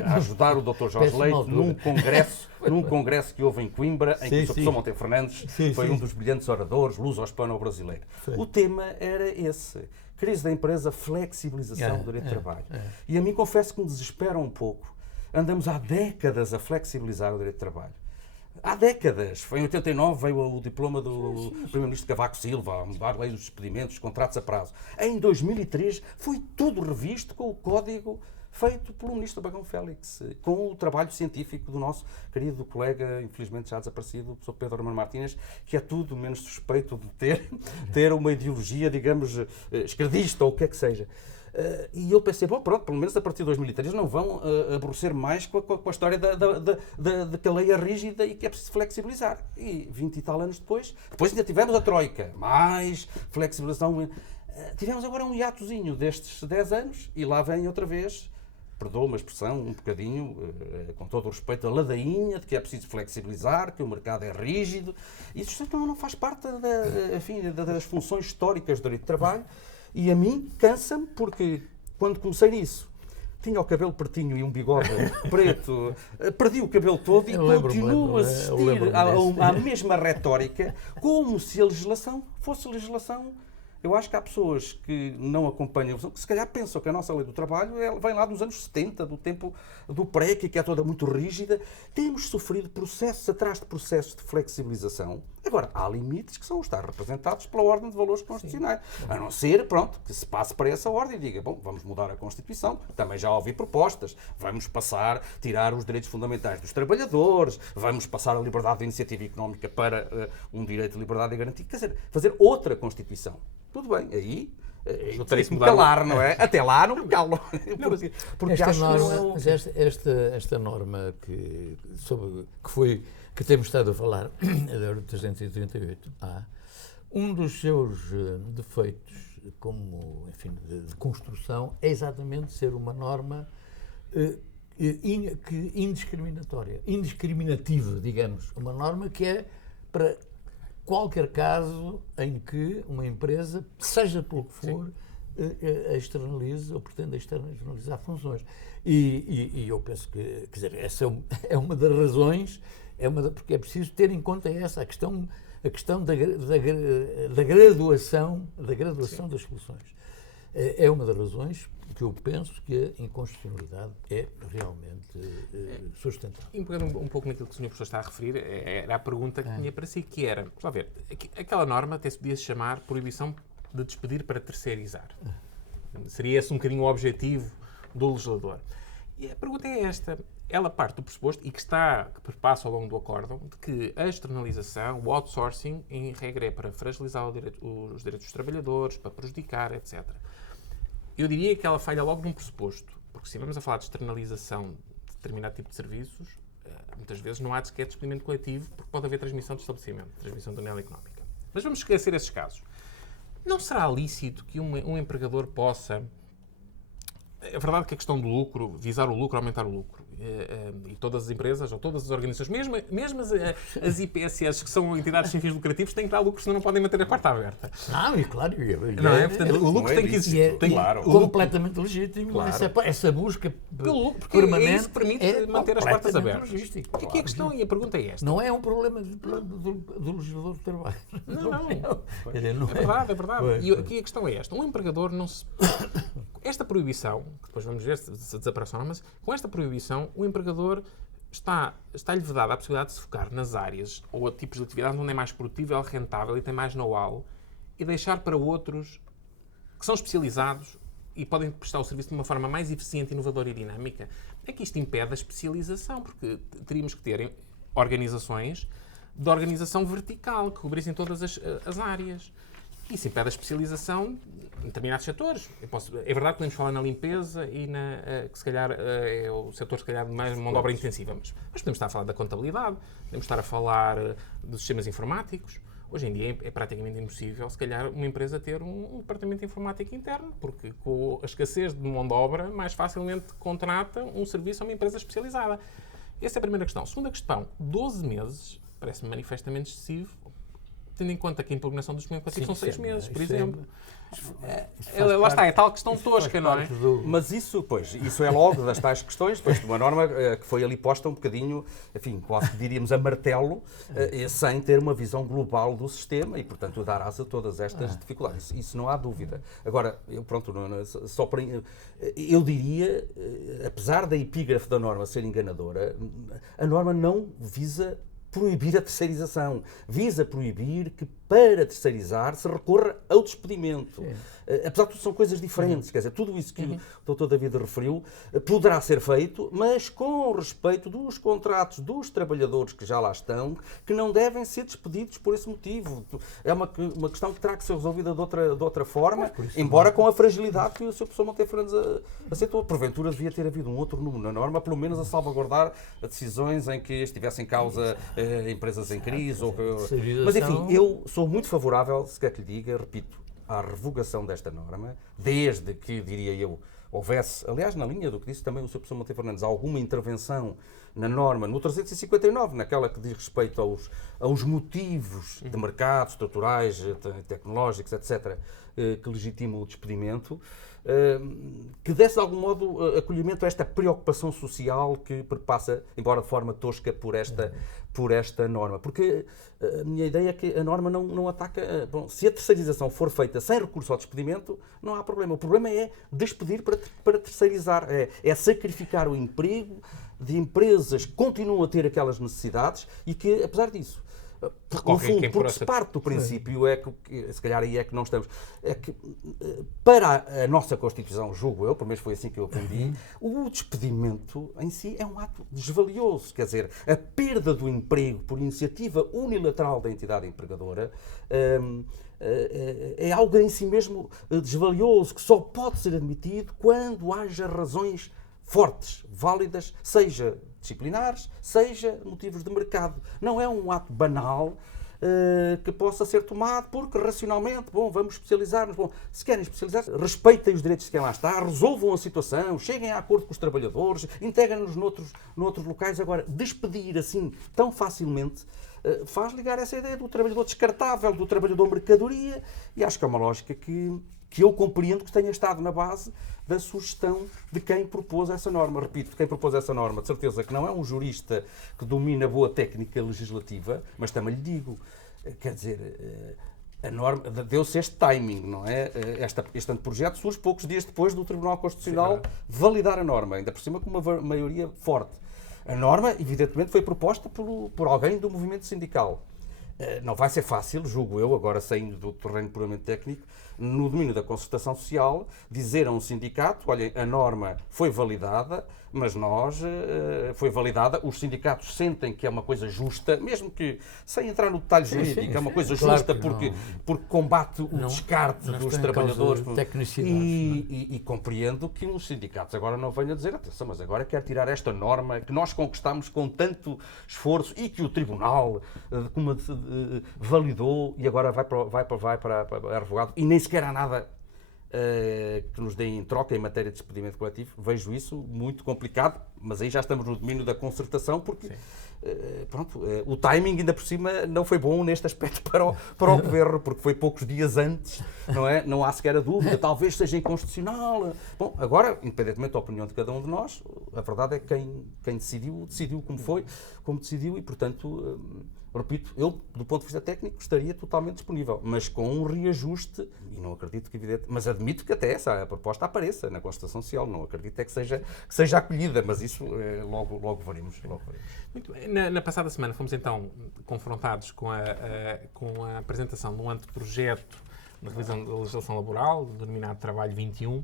a ajudar o Dr. Jorge Leite num congresso que houve em Coimbra, em que o Sr. Professor Monteiro Fernandes foi um dos brilhantes oradores luso-hispano-brasileiro. O tema era esse. Crise da empresa, flexibilização do direito de trabalho. E a mim confesso que me desespera um pouco. Andamos há décadas a flexibilizar o direito de trabalho. Há décadas. Foi em 89, veio o diploma do Primeiro-Ministro Cavaco Silva, a mudar a lei dos despedimentos, contratos a prazo. Em 2003 foi tudo revisto com o código feito pelo Ministro Bagão Félix, com o trabalho científico do nosso querido colega, infelizmente já desaparecido, o professor Pedro Armando Martínez, que é tudo menos suspeito de ter uma ideologia, digamos, esquerdista ou o que é que seja. E eu pensei, bom, pronto, pelo menos a partir de 2003 não vão aborrecer mais com a história de que a lei é rígida e que é preciso flexibilizar. E 20 e tal anos depois ainda tivemos a Troika, mais flexibilização. Tivemos agora um hiatozinho destes 10 anos e lá vem outra vez, perdoa uma expressão um bocadinho, com todo o respeito, a ladainha de que é preciso flexibilizar, que o mercado é rígido. Isso não faz parte das funções históricas do direito de trabalho. E a mim cansa-me porque, quando comecei nisso, tinha o cabelo pretinho e um bigode preto, perdi o cabelo todo e continuo a assistir à mesma retórica, como se a legislação fosse legislação. Eu acho que há pessoas que não acompanham, que se calhar pensam que a nossa lei do trabalho vem lá dos anos 70, do tempo do pré, que é toda muito rígida. Temos sofrido processos atrás de processos de flexibilização. Agora, há limites que são estar representados pela ordem de valores constitucionais. A não ser, pronto, que se passe para essa ordem e diga, bom, vamos mudar a Constituição. Também já ouvi propostas. Vamos tirar os direitos fundamentais dos trabalhadores, vamos passar a liberdade de iniciativa económica para um direito de liberdade e garantia. Quer dizer, fazer outra Constituição. Tudo bem, aí tem que me calar, não é? Até lá não me calo. Porque esta norma que temos estado a falar, a da 338A, um dos seus defeitos de construção é exatamente ser uma norma indiscriminativa, digamos. Uma norma que é para qualquer caso em que uma empresa, seja pelo que for, externaliza ou pretende externalizar funções. E eu penso que, quer dizer, essa é uma das razões, porque é preciso ter em conta a questão da graduação das soluções. É uma das razões que eu penso que a inconstitucionalidade é realmente sustentável. E pegando um pouco naquilo que o Sr. Professor está a referir, era a pergunta que tinha para si, que era, vamos lá ver, aquela norma até se podia chamar proibição de despedir para terceirizar. Seria esse um bocadinho o objetivo do legislador. E a pergunta é esta. Ela parte do pressuposto, e que perpassa ao longo do acórdão, de que a externalização, o outsourcing, em regra é para fragilizar os direitos dos trabalhadores, para prejudicar, etc. Eu diria que ela falha logo num pressuposto, porque se vamos a falar de externalização de determinado tipo de serviços, muitas vezes não há sequer despedimento coletivo, porque pode haver transmissão de estabelecimento, transmissão de anela económica. Mas vamos esquecer esses casos. Não será lícito que um empregador possa... É verdade que a questão do lucro, visar o lucro, aumentar o lucro, e todas as empresas, ou todas as organizações, mesmo as IPSS, que são entidades sem fins lucrativos, têm que dar lucro, senão não podem manter a porta aberta. E claro. Não é? Portanto, o lucro tem que existir. Claro. Completamente legítimo. Claro. Essa busca pelo lucro, porque permanente é isso que permite manter as portas abertas. Logístico. Aqui a questão e a pergunta é esta. Não é um problema do legislador de trabalho. Não. É verdade. E aqui a questão é esta. Um empregador não se... Esta proibição, que depois vamos ver se desaparece ou não, mas com esta proibição o empregador está-lhe vedada a possibilidade de se focar nas áreas ou tipos de atividades onde é mais produtível, rentável e tem mais know-how e deixar para outros que são especializados e podem prestar o serviço de uma forma mais eficiente, inovadora e dinâmica. É que isto impede a especialização, porque teríamos que ter organizações de organização vertical que cobrissem todas as áreas. Isso impede a especialização em determinados setores. É verdade que podemos falar na limpeza e que se calhar é o setor se calhar de mais mão de obra intensiva, mas podemos estar a falar da contabilidade, podemos estar a falar dos sistemas informáticos. Hoje em dia é praticamente impossível, se calhar, uma empresa ter um departamento de informática interno, porque com a escassez de mão de obra, mais facilmente contrata um serviço a uma empresa especializada. Essa é a primeira questão. Segunda questão, 12 meses, parece-me manifestamente excessivo, tendo em conta que a impugnação do documento coletivo são 6 meses, por isso exemplo. Lá Está, é tal questão tosca, não é? Mas isso é logo das tais questões, depois de uma norma que foi ali posta um bocadinho, enfim, quase que diríamos a martelo, sem ter uma visão global do sistema e, portanto, dar asa a todas estas dificuldades. Isso não há dúvida. Agora, eu diria, apesar da epígrafe da norma ser enganadora, a norma não visa proibir a terceirização. Visa proibir que, para terceirizar, se recorra ao despedimento. Apesar de tudo, são coisas diferentes. Quer dizer, tudo isso que o Dr. David referiu poderá ser feito, mas com respeito dos contratos dos trabalhadores que já lá estão, que não devem ser despedidos por esse motivo. É uma questão que terá que ser resolvida de outra forma, embora com a fragilidade que o Sr. Professor Monteiro Fernandes aceitou. Porventura devia ter havido um outro número na norma, pelo menos a salvaguardar decisões em que estivessem em causa empresas em crise. Mas, enfim, eu sou muito favorável, se quer que lhe diga, repito, à revogação desta norma, desde que, diria eu, houvesse, aliás, na linha do que disse também o Sr. Professor Monteiro Fernandes, alguma intervenção na norma, no 359, naquela que diz respeito aos motivos de mercado, estruturais, tecnológicos, etc., que legitimam o despedimento, que desse de algum modo acolhimento a esta preocupação social que perpassa, embora de forma tosca, por esta norma. Porque a minha ideia é que a norma não ataca... Bom, se a terceirização for feita sem recurso ao despedimento, não há problema. O problema é despedir para terceirizar. É sacrificar o emprego de empresas que continuam a ter aquelas necessidades e que, apesar disso, no fundo, porque se parte do princípio, é que, se calhar aí é que não estamos, é que para a nossa Constituição, julgo eu, pelo menos foi assim que eu aprendi, o despedimento em si é um ato desvalioso, quer dizer, a perda do emprego por iniciativa unilateral da entidade empregadora é algo em si mesmo desvalioso, que só pode ser admitido quando haja razões fortes, válidas, seja disciplinares, seja motivos de mercado. Não é um ato banal que possa ser tomado porque racionalmente, vamos especializar-nos. Se querem especializar-se, respeitem os direitos de quem lá está, resolvam a situação, cheguem a acordo com os trabalhadores, integrem-nos noutros locais. Agora, despedir assim tão facilmente faz ligar essa ideia do trabalhador descartável, do trabalhador mercadoria, e acho que é uma lógica que eu compreendo que tenha estado na base da sugestão de quem propôs essa norma. Repito, quem propôs essa norma, de certeza que não é um jurista que domina boa técnica legislativa, mas também lhe digo, quer dizer, a norma deu-se este timing, não é? Este anteprojeto surge poucos dias depois do Tribunal Constitucional validar a norma, ainda por cima com uma maioria forte. A norma, evidentemente, foi proposta por alguém do movimento sindical. Não vai ser fácil, julgo eu, agora saindo do terreno puramente técnico, no domínio da concertação social, dizer a um sindicato, olhem, a norma foi validada, mas foi validada, os sindicatos sentem que é uma coisa justa, mesmo que, sem entrar no detalhe jurídico, é uma coisa justa porque combate o descarte dos trabalhadores. E compreendo que os sindicatos agora não venham a dizer, atenção, mas agora quer tirar esta norma que nós conquistámos com tanto esforço e que o Tribunal validou e agora vai para revogado e nem sequer há nada que nos deem em troca em matéria de despedimento coletivo. Vejo isso muito complicado, mas aí já estamos no domínio da concertação, porque o timing ainda por cima não foi bom neste aspecto para o Governo, porque foi poucos dias antes, não é? Não há sequer a dúvida, talvez seja inconstitucional. Bom, agora, independentemente da opinião de cada um de nós, a verdade é que quem decidiu como decidiu e, portanto, repito, eu, do ponto de vista técnico, estaria totalmente disponível, mas com um reajuste, e não acredito que, evidente, mas admito que até essa proposta apareça na Constituição Social, não acredito que seja acolhida, mas isso logo veremos. Muito bem. Na passada semana fomos então confrontados com a apresentação de um anteprojeto de revisão da legislação laboral, denominado Trabalho 21,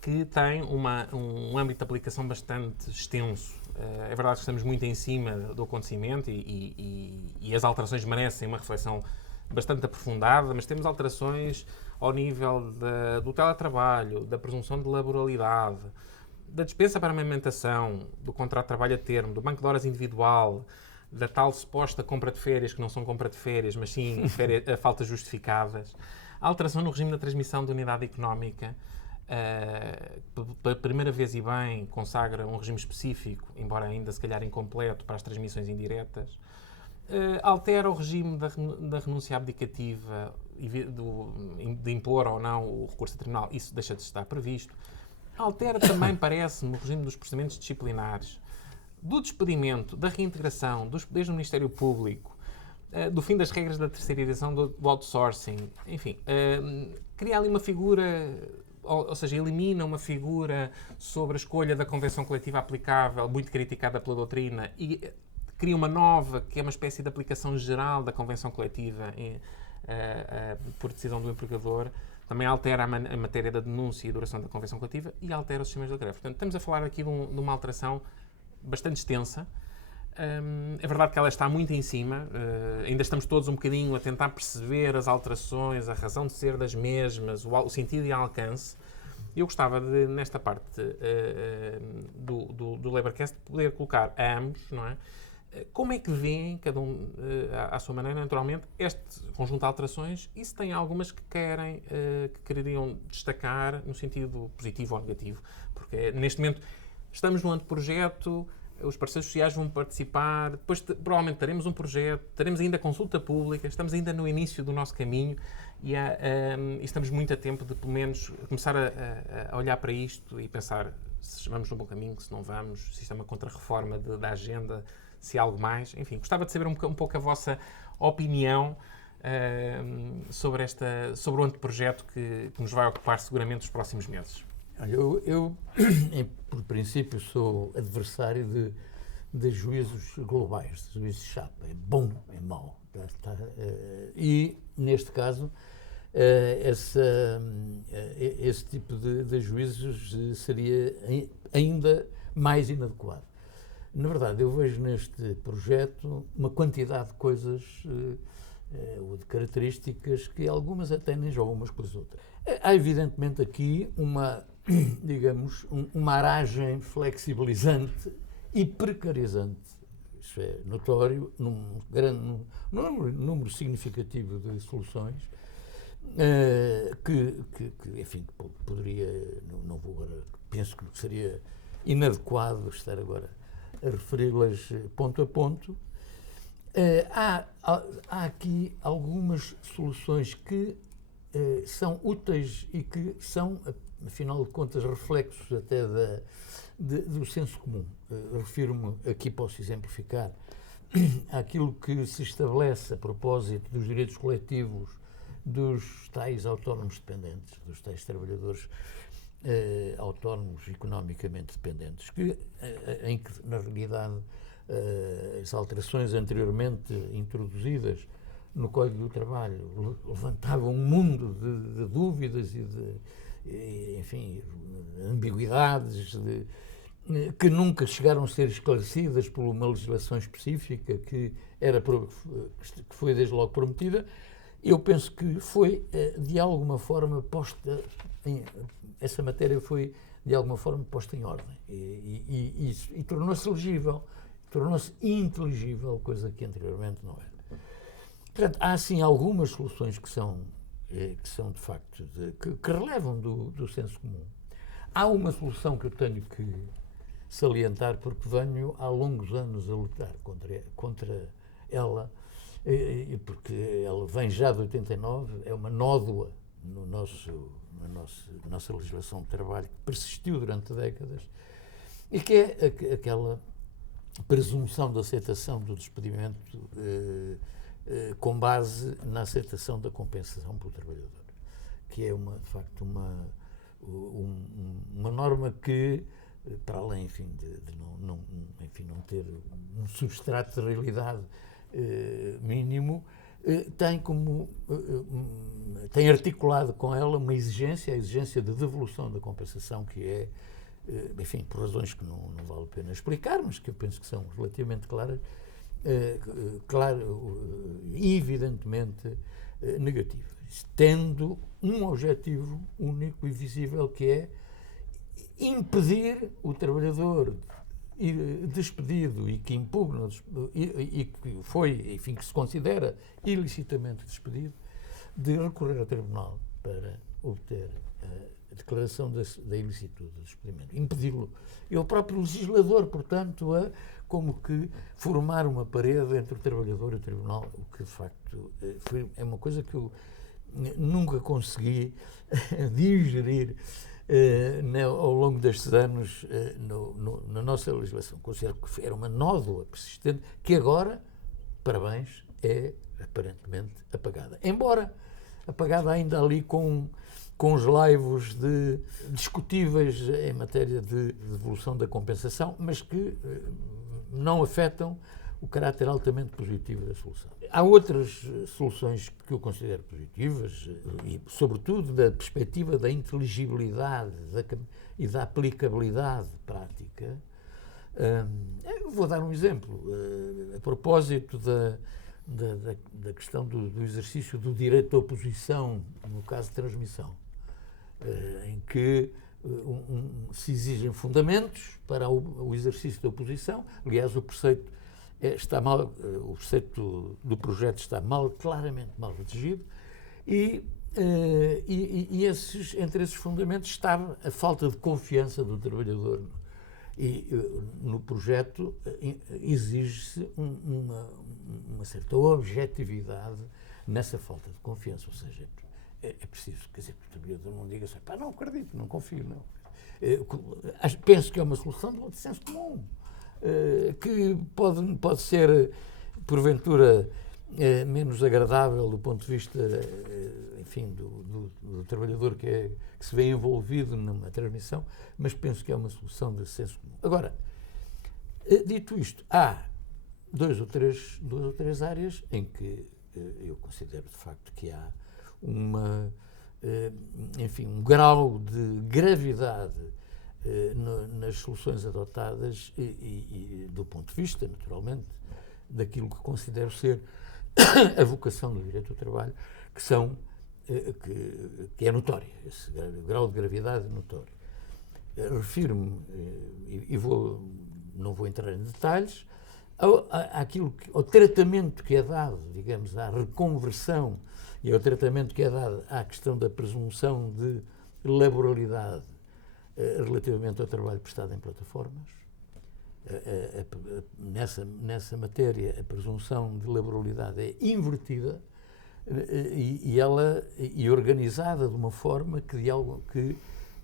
que tem um âmbito de aplicação bastante extenso. É verdade que estamos muito em cima do acontecimento e as alterações merecem uma reflexão bastante aprofundada, mas temos alterações ao nível do teletrabalho, da presunção de laboralidade, da dispensa para a amamentação, do contrato de trabalho a termo, do banco de horas individual, da tal suposta compra de férias, que não são compra de férias, mas sim faltas justificadas, a alteração no regime da transmissão de unidade económica, pela primeira vez e bem consagra um regime específico, embora ainda se calhar incompleto, para as transmissões indiretas. altera o regime da renúncia abdicativa de impor ou não o recurso a tribunal. Isso deixa de estar previsto. Altera também, parece-me, o regime dos procedimentos disciplinares, do despedimento, da reintegração, dos poderes do Ministério Público, do fim das regras da terceirização do outsourcing. Enfim, cria ali uma figura, ou seja, elimina uma figura sobre a escolha da convenção coletiva aplicável, muito criticada pela doutrina, e cria uma nova, que é uma espécie de aplicação geral da convenção coletiva por decisão do empregador. Também altera a matéria da denúncia e duração da convenção coletiva e altera os sistemas da greve. Portanto, estamos a falar aqui de uma alteração bastante extensa. É verdade que ela está muito em cima, ainda estamos todos um bocadinho a tentar perceber as alterações, a razão de ser das mesmas, o sentido e alcance. Eu gostava de, nesta parte do Labourcast, poder colocar a ambos, não é? Como é que veem, cada um à sua maneira, naturalmente, este conjunto de alterações e se tem algumas que quereriam destacar no sentido positivo ou negativo? Porque neste momento estamos no anteprojeto, os parceiros sociais vão participar, depois provavelmente teremos um projeto, teremos ainda consulta pública, estamos ainda no início do nosso caminho e estamos muito a tempo de, pelo menos, começar a olhar para isto e pensar se vamos no bom caminho, se não vamos, se isto é uma contra-reforma da agenda, se há algo mais. Enfim, gostava de saber um pouco a vossa opinião sobre o anteprojeto que nos vai ocupar seguramente nos próximos meses. Eu por princípio, sou adversário de juízos globais, de juízos chapa. É bom, é mau. E, neste caso, esse tipo de juízos seria ainda mais inadequado. Na verdade, eu vejo neste projeto uma quantidade de coisas ou de características que algumas até nem jogam umas com as outras. Há, evidentemente, aqui uma aragem flexibilizante e precarizante. Isso é notório num número significativo de soluções enfim, poderia, não vou agora, penso que seria inadequado estar agora a referi-las ponto a ponto. Há aqui algumas soluções que são úteis e que são, afinal de contas, reflexos até do senso comum. Refiro-me, aqui posso exemplificar, àquilo que se estabelece a propósito dos direitos coletivos dos tais autónomos dependentes, dos tais trabalhadores autónomos economicamente dependentes, em que, na realidade, as alterações anteriormente introduzidas no Código do Trabalho levantavam um mundo de dúvidas e de, enfim, ambiguidades que nunca chegaram a ser esclarecidas por uma legislação específica que foi desde logo prometida. Eu penso que foi, de alguma forma, essa matéria foi, de alguma forma, posta em ordem e tornou-se legível, tornou-se inteligível, coisa que anteriormente não era. Portanto, há, sim, algumas soluções que são de facto, que relevam do senso comum. Há uma solução que eu tenho que salientar, porque venho há longos anos a lutar contra ela, porque ela vem já de 89, é uma nódoa na nossa legislação de trabalho, que persistiu durante décadas, e que é aquela presunção de aceitação do despedimento com base na aceitação da compensação pelo trabalhador, que é, de facto, uma norma que, para além, enfim, de não ter um substrato de realidade mínimo, tem articulado com ela uma exigência, a exigência de devolução da compensação, que é, enfim, por razões que não vale a pena explicar, mas que eu penso que são relativamente claras, e evidentemente negativas, tendo um objetivo único e visível, que é impedir o trabalhador despedido e que impugna e que foi, enfim, que se considera ilicitamente despedido, de recorrer ao tribunal para obter a declaração da ilicitude do despedimento, impedi-lo. E o próprio legislador, portanto, a como que formar uma parede entre o trabalhador e o tribunal, o que de facto é uma coisa que eu nunca consegui digerir ao longo destes anos na nossa legislação. Considero que era uma nódoa persistente que agora, parabéns, é aparentemente apagada. Embora apagada ainda ali com os laivos discutíveis em matéria de devolução da compensação, mas que não afetam o caráter altamente positivo da solução. Há outras soluções que eu considero positivas, e sobretudo da perspectiva da inteligibilidade e da aplicabilidade prática. Vou dar um exemplo. A propósito da questão do exercício do direito de oposição, no caso de transmissão, em que se exigem fundamentos para o exercício da oposição. Aliás, o preceito está mal, o preceito do projeto está claramente mal redigido, e entre esses fundamentos está a falta de confiança do trabalhador. E no projeto exige-se uma certa objetividade nessa falta de confiança, ou seja, é preciso, quer dizer, que o trabalhador não diga assim, pá, não acredito, não confio, não. Penso que é uma solução de senso comum, que pode ser, porventura, menos agradável do ponto de vista, enfim, do trabalhador que se vê envolvido numa transmissão, mas penso que é uma solução de senso comum. Agora, dito isto, há duas ou três áreas em que eu considero, de facto, que há um grau de gravidade nas soluções adotadas e do ponto de vista, naturalmente, daquilo que considero ser a vocação do direito ao trabalho, que é notória, esse grau de gravidade notório. Refiro-me, não vou entrar em detalhes, ao tratamento que é dado, digamos, à reconversão e ao tratamento que é dado à questão da presunção de laboralidade relativamente ao trabalho prestado em plataformas. Nessa matéria, a presunção de laboralidade é invertida e organizada de uma forma que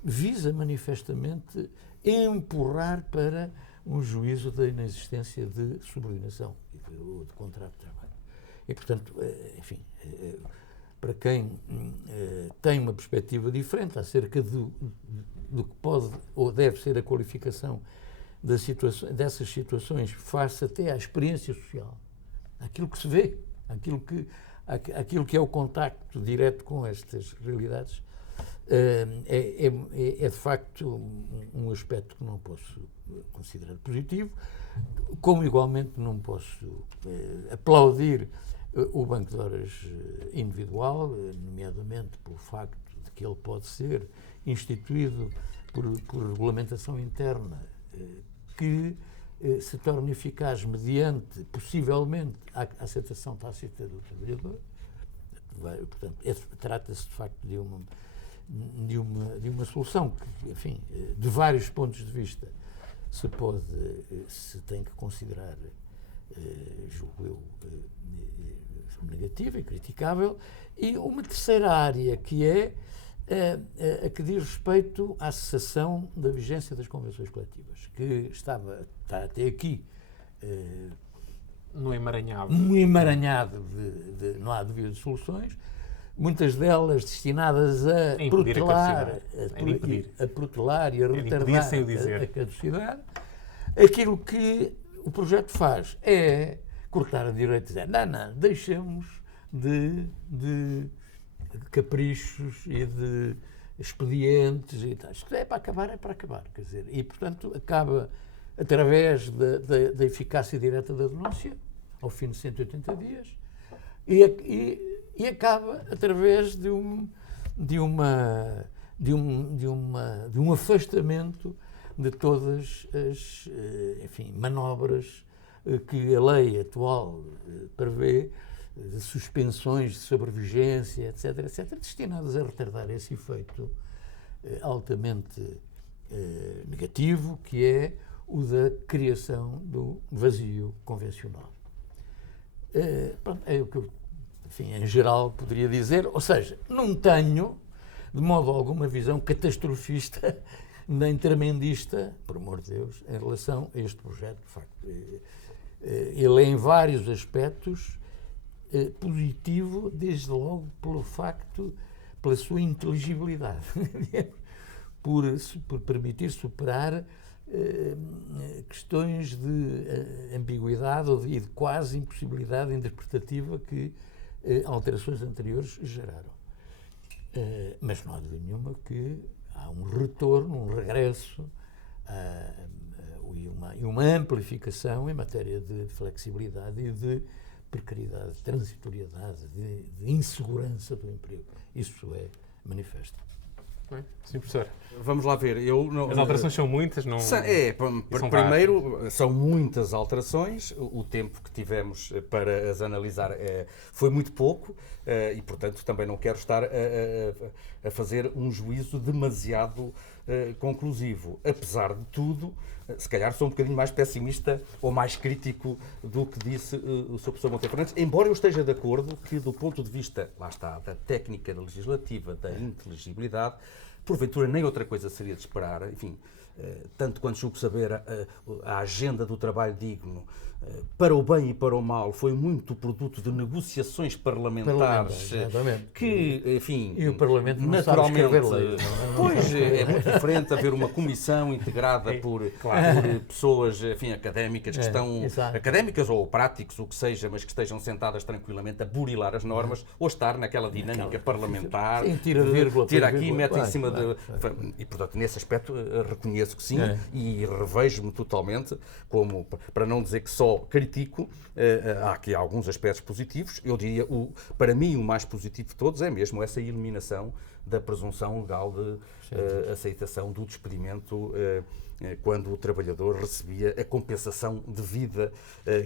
visa manifestamente empurrar para um juízo da inexistência de subordinação ou de contrato de trabalho. E, portanto, enfim, para quem tem uma perspectiva diferente acerca do que pode ou deve ser a qualificação dessas situações face até à experiência social, aquilo que se vê, aquilo que é o contacto direto com estas realidades, é de facto um aspecto que não posso considerar positivo, como igualmente não posso aplaudir o banco de horas individual, nomeadamente pelo facto de que ele pode ser instituído por regulamentação interna que se torne eficaz mediante, possivelmente, a aceitação tácita do trabalhador. Portanto, trata-se de facto de uma solução que, enfim, de vários pontos de vista se tem que considerar, julgo eu, negativa e criticável. E uma terceira área que é a que diz respeito à cessação da vigência das convenções coletivas, que está até aqui no emaranhado. Um emaranhado não há dúvida de soluções, muitas delas destinadas a protelar e a retardar a caducidade. Aquilo que o projeto faz é cortar a direita e dizer, não, deixemos de caprichos e de expedientes e tal. Isto é para acabar, quer dizer, e portanto acaba através da eficácia direta da denúncia, ao fim de 180 dias, e acaba através de um afastamento de todas as, enfim, manobras que a lei atual prevê, de suspensões de sobrevigência, etc., destinadas a retardar esse efeito altamente negativo, que é o da criação do vazio convencional. Pronto, é o que eu, enfim, em geral, poderia dizer. Ou seja, não tenho, de modo algum, uma visão catastrofista nem tremendista, por amor de Deus, em relação a este projeto. De facto, ele é, em vários aspectos, positivo, desde logo pela sua inteligibilidade, por permitir superar questões de ambiguidade e de quase impossibilidade interpretativa que alterações anteriores geraram. Mas não há dúvida nenhuma que há um retorno, um regresso e uma amplificação em matéria de flexibilidade e de precariedade, de transitoriedade, de insegurança do emprego. Isso é manifesto. Bem, sim, professor. Vamos lá ver. As alterações são muitas, não? Primeiro, são muitas alterações. O tempo que tivemos para as analisar foi muito pouco e, portanto, também não quero estar a fazer um juízo demasiado conclusivo. Apesar de tudo, se calhar sou um bocadinho mais pessimista ou mais crítico do que disse o Sr. Professor Monteiro Fernandes, embora eu esteja de acordo que, do ponto de vista, lá está, da técnica legislativa, da inteligibilidade, porventura nem outra coisa seria de esperar, enfim, tanto quanto julgo saber a agenda do trabalho digno, para o bem e para o mal, foi muito produto de negociações parlamentares que, enfim, e o Parlamento não naturalmente, sabe escrever leis. Pois, é muito diferente haver uma comissão integrada por pessoas, enfim, académicas que estão, académicas ou práticos, o que seja, mas que estejam sentadas tranquilamente a burilar as normas, ou estar naquela dinâmica parlamentar, tira aqui, mete em cima de... E, portanto, nesse aspecto, reconheço que sim, e revejo-me totalmente, como, para não dizer que só critico, há aqui alguns aspectos positivos. Eu diria, para mim, o mais positivo de todos é mesmo essa eliminação da presunção legal de aceitação do despedimento quando o trabalhador recebia a compensação devida,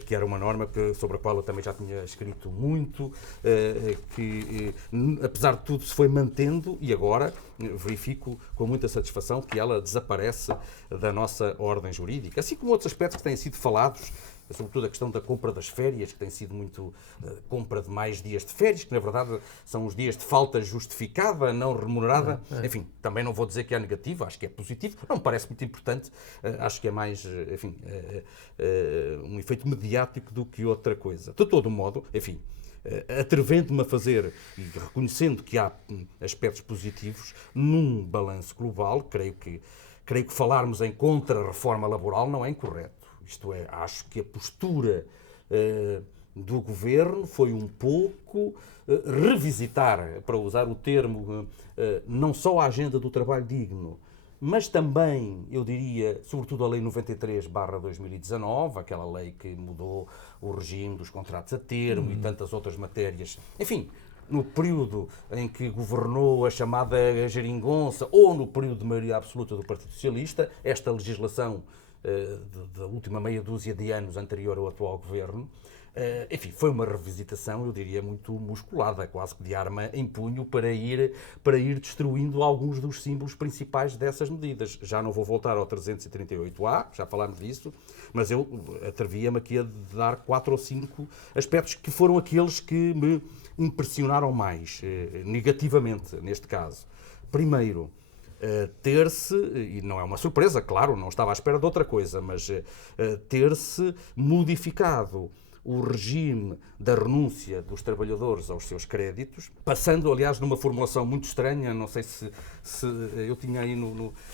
que era uma norma sobre a qual eu também já tinha escrito muito, que, apesar de tudo, se foi mantendo e agora verifico com muita satisfação que ela desaparece da nossa ordem jurídica, assim como outros aspectos que têm sido falados, sobretudo a questão da compra das férias, que tem sido muito compra de mais dias de férias, que na verdade são os dias de falta justificada, não remunerada. Enfim, também não vou dizer que é negativo, acho que é positivo. Não me parece muito importante, acho que é mais, enfim, um efeito mediático do que outra coisa. De todo modo, enfim, atrevendo-me a fazer e reconhecendo que há aspectos positivos, num balanço global, creio que falarmos em contra-reforma laboral não é incorreto. Isto é, acho que a postura do Governo foi um pouco revisitar, para usar o termo, não só a agenda do trabalho digno, mas também, eu diria, sobretudo a Lei 93/2019, aquela lei que mudou o regime dos contratos a termo e tantas outras matérias. Enfim, no período em que governou a chamada geringonça ou no período de maioria absoluta do Partido Socialista, esta legislação da última meia dúzia de anos anterior ao atual governo, enfim, foi uma revisitação, eu diria, muito musculada, quase que de arma em punho, para ir destruindo alguns dos símbolos principais dessas medidas. Já não vou voltar ao 338A, já falámos disso, mas eu atrevia-me aqui a dar 4 ou 5 aspectos que foram aqueles que me impressionaram mais, negativamente, neste caso. Primeiro, ter-se, e não é uma surpresa, claro, não estava à espera de outra coisa, mas ter-se modificado o regime da renúncia dos trabalhadores aos seus créditos, passando, aliás, numa formulação muito estranha, não sei se eu tinha aí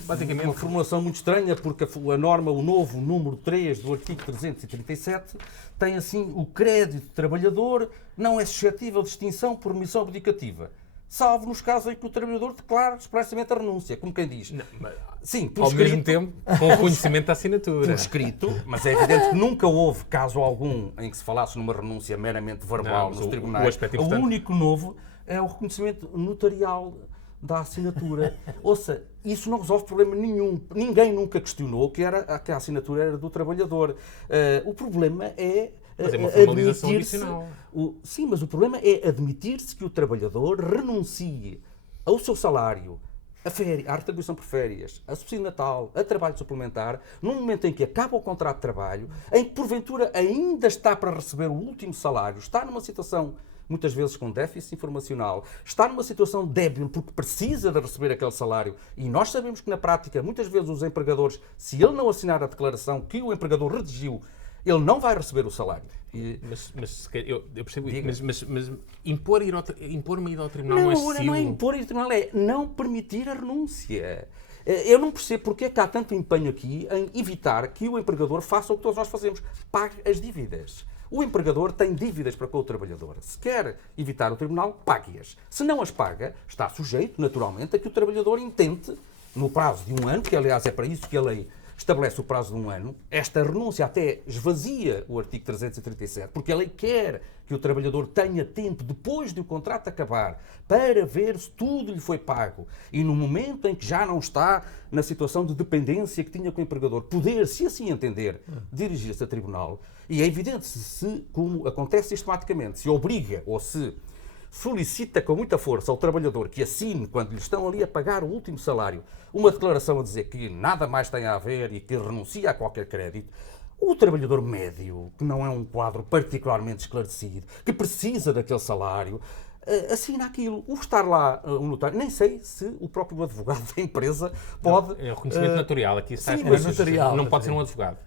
basicamente uma formulação muito estranha, porque a norma, o novo número 3 do artigo 337, tem assim, o crédito trabalhador não é suscetível de extinção por missão abdicativa, salvo nos casos em que o trabalhador declara expressamente a renúncia, como quem diz. Não, sim, ao escrito, mesmo tempo, com o reconhecimento da assinatura. Por escrito, mas é evidente que nunca houve caso algum em que se falasse numa renúncia meramente verbal nos tribunais. O único novo é o reconhecimento notarial da assinatura. Ouça, isso não resolve problema nenhum. Ninguém nunca questionou que a assinatura era do trabalhador. O problema é... Mas é uma formalização adicional. Sim, mas o problema é admitir-se que o trabalhador renuncie ao seu salário, a retribuição por férias, a subsídio de Natal, a trabalho suplementar, num momento em que acaba o contrato de trabalho, em que porventura ainda está para receber o último salário, está numa situação muitas vezes com déficit informacional, está numa situação débil porque precisa de receber aquele salário, e nós sabemos que na prática, muitas vezes os empregadores, se ele não assinar a declaração que o empregador redigiu, ele não vai receber o salário. Eu percebo isso, mas impor uma ida ao tribunal não é excessivo? Não é impor ir ao tribunal, é não permitir a renúncia. Eu não percebo porque é que há tanto empenho aqui em evitar que o empregador faça o que todos nós fazemos, pague as dívidas. O empregador tem dívidas para com o trabalhador. Se quer evitar o tribunal, pague-as. Se não as paga, está sujeito, naturalmente, a que o trabalhador intente, no prazo de 1 ano, que aliás é para isso que a lei estabelece o prazo de 1 ano, esta renúncia até esvazia o artigo 337, porque a lei quer que o trabalhador tenha tempo, depois de o contrato acabar, para ver se tudo lhe foi pago. E no momento em que já não está na situação de dependência que tinha com o empregador, poder, se assim entender, dirigir-se a tribunal. E é evidente, se como acontece sistematicamente, se obriga ou se solicita com muita força ao trabalhador que assine, quando lhe estão ali a pagar o último salário, uma declaração a dizer que nada mais tem a ver e que renuncia a qualquer crédito, o trabalhador médio, que não é um quadro particularmente esclarecido, que precisa daquele salário, assina aquilo. O estar lá um notário, nem sei se o próprio advogado da empresa pode... É o reconhecimento notarial, aqui está notarial. Não pode ser um advogado.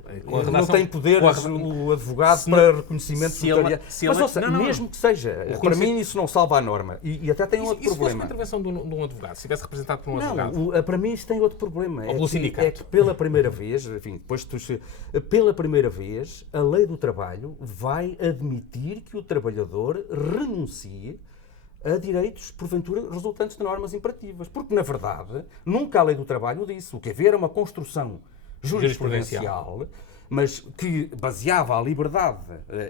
Não tem poder o advogado para reconhecimento notarial. Mas, ouça, mesmo que seja, para mim isso não salva a norma. E até tem outro problema. Se fosse uma intervenção de um advogado, se tivesse representado por um advogado? Não, para mim isso tem outro problema. Ou pelo sindicato. É que pela primeira vez, enfim, pela primeira vez, a lei do trabalho vai admitir que o trabalhador renuncie a direitos, porventura, resultantes de normas imperativas. Porque, na verdade, nunca a lei do trabalho disse. O que havia era uma construção jurisprudencial, mas que baseava a liberdade,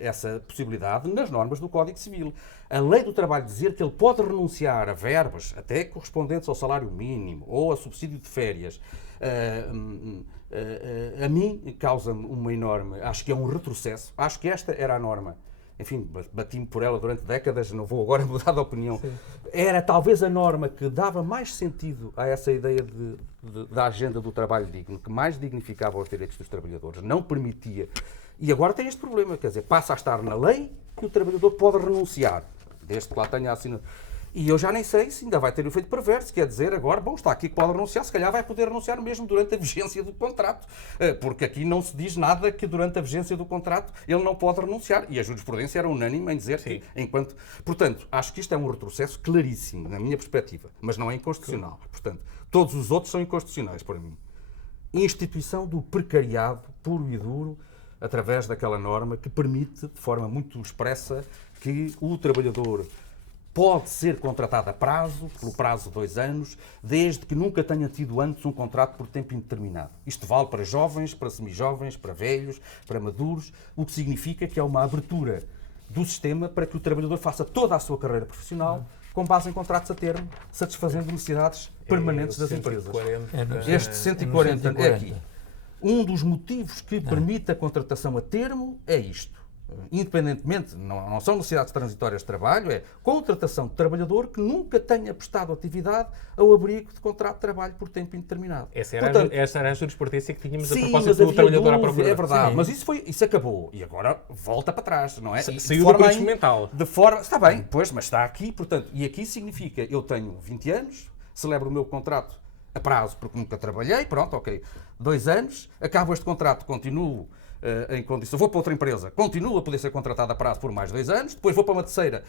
essa possibilidade, nas normas do Código Civil. A lei do trabalho dizer que ele pode renunciar a verbas, até correspondentes ao salário mínimo, ou a subsídio de férias, a mim causa-me uma enorme... Acho que é um retrocesso. Acho que esta era a norma. Enfim, bati-me por ela durante décadas, não vou agora mudar de opinião. Sim. Era talvez a norma que dava mais sentido a essa ideia da agenda do trabalho digno, que mais dignificava os direitos dos trabalhadores, não permitia. E agora tem este problema, quer dizer, passa a estar na lei que o trabalhador pode renunciar, desde que lá tenha assinado. E eu já nem sei se ainda vai ter o efeito perverso, quer dizer, agora, bom, está aqui que pode renunciar, se calhar vai poder renunciar mesmo durante a vigência do contrato, porque aqui não se diz nada que durante a vigência do contrato ele não pode renunciar, e a jurisprudência era unânime em dizer que, enquanto... Portanto, acho que isto é um retrocesso claríssimo, na minha perspectiva, mas não é inconstitucional. Portanto, todos os outros são inconstitucionais, para mim. Instituição do precariado, puro e duro, através daquela norma que permite, de forma muito expressa, que o trabalhador pode ser contratado a prazo, pelo prazo de 2 anos, desde que nunca tenha tido antes um contrato por tempo indeterminado. Isto vale para jovens, para semijovens, para velhos, para maduros, o que significa que é uma abertura do sistema para que o trabalhador faça toda a sua carreira profissional com base em contratos a termo, satisfazendo necessidades permanentes das empresas. Este 140 é aqui. Um dos motivos que permite a contratação a termo é isto. Independentemente, não são necessidades transitórias de trabalho, é contratação de trabalhador que nunca tenha prestado atividade ao abrigo de contrato de trabalho por tempo indeterminado. Essa era a jurisprudência que tínhamos a propósito do trabalhador à procura. É verdade, mas isso acabou e agora volta para trás, não é? Saiu do período experimental. Está bem, pois, mas está aqui, portanto, e aqui significa, eu tenho 20 anos, celebro o meu contrato a prazo porque nunca trabalhei, pronto, ok, 2 anos, acabo este contrato, continuo em condição, vou para outra empresa, continuo a poder ser contratado a prazo por mais 2 anos, depois vou para uma terceira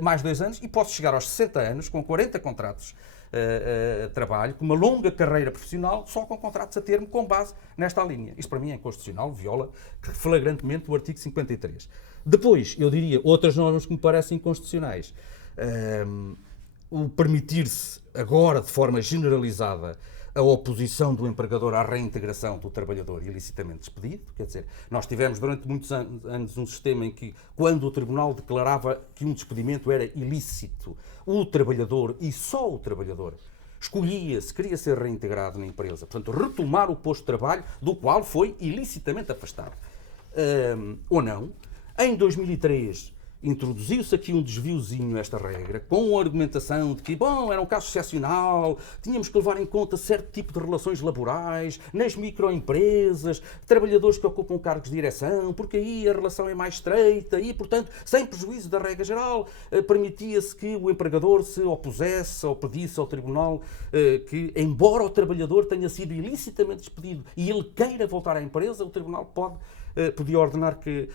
mais 2 anos e posso chegar aos 60 anos com 40 contratos de trabalho, com uma longa carreira profissional, só com contratos a termo com base nesta linha. Isto para mim é inconstitucional, viola flagrantemente o artigo 53. Depois, eu diria, outras normas que me parecem inconstitucionais. O permitir-se agora, de forma generalizada, a oposição do empregador à reintegração do trabalhador ilicitamente despedido. Quer dizer, nós tivemos durante muitos anos um sistema em que, quando o Tribunal declarava que um despedimento era ilícito, o trabalhador, e só o trabalhador, escolhia se queria ser reintegrado na empresa. Portanto, retomar o posto de trabalho do qual foi ilicitamente afastado. Ou não. Em 2003 introduziu-se aqui um desviozinho nesta regra, com a argumentação de que, bom, era um caso excepcional, tínhamos que levar em conta certo tipo de relações laborais, nas microempresas, trabalhadores que ocupam cargos de direção, porque aí a relação é mais estreita e, portanto, sem prejuízo da regra geral, permitia-se que o empregador se opusesse ou pedisse ao tribunal que, embora o trabalhador tenha sido ilicitamente despedido e ele queira voltar à empresa, o tribunal podia ordenar que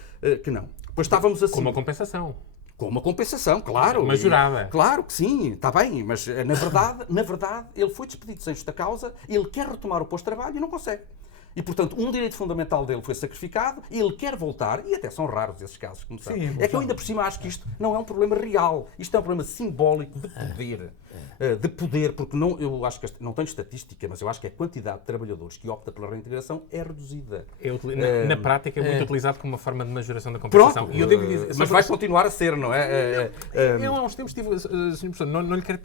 não. Pois estávamos assim. Com uma compensação. Com uma compensação, claro. Uma jurada. Claro que sim, está bem, mas na verdade ele foi despedido sem justa causa, ele quer retomar o posto de trabalho e não consegue. E, portanto, um direito fundamental dele foi sacrificado, ele quer voltar, e até são raros esses casos, como sabe. É que eu ainda por cima acho que isto não é um problema real, isto é um problema simbólico de poder, porque não, eu acho que não tenho estatística, mas eu acho que a quantidade de trabalhadores que opta pela reintegração é reduzida. Na prática é muito utilizado como uma forma de majoração da compensação. Pronto, E eu devo dizer, mas vai continuar a ser, não é? Eu há uns tempos tive, Sr. Professor, não lhe quero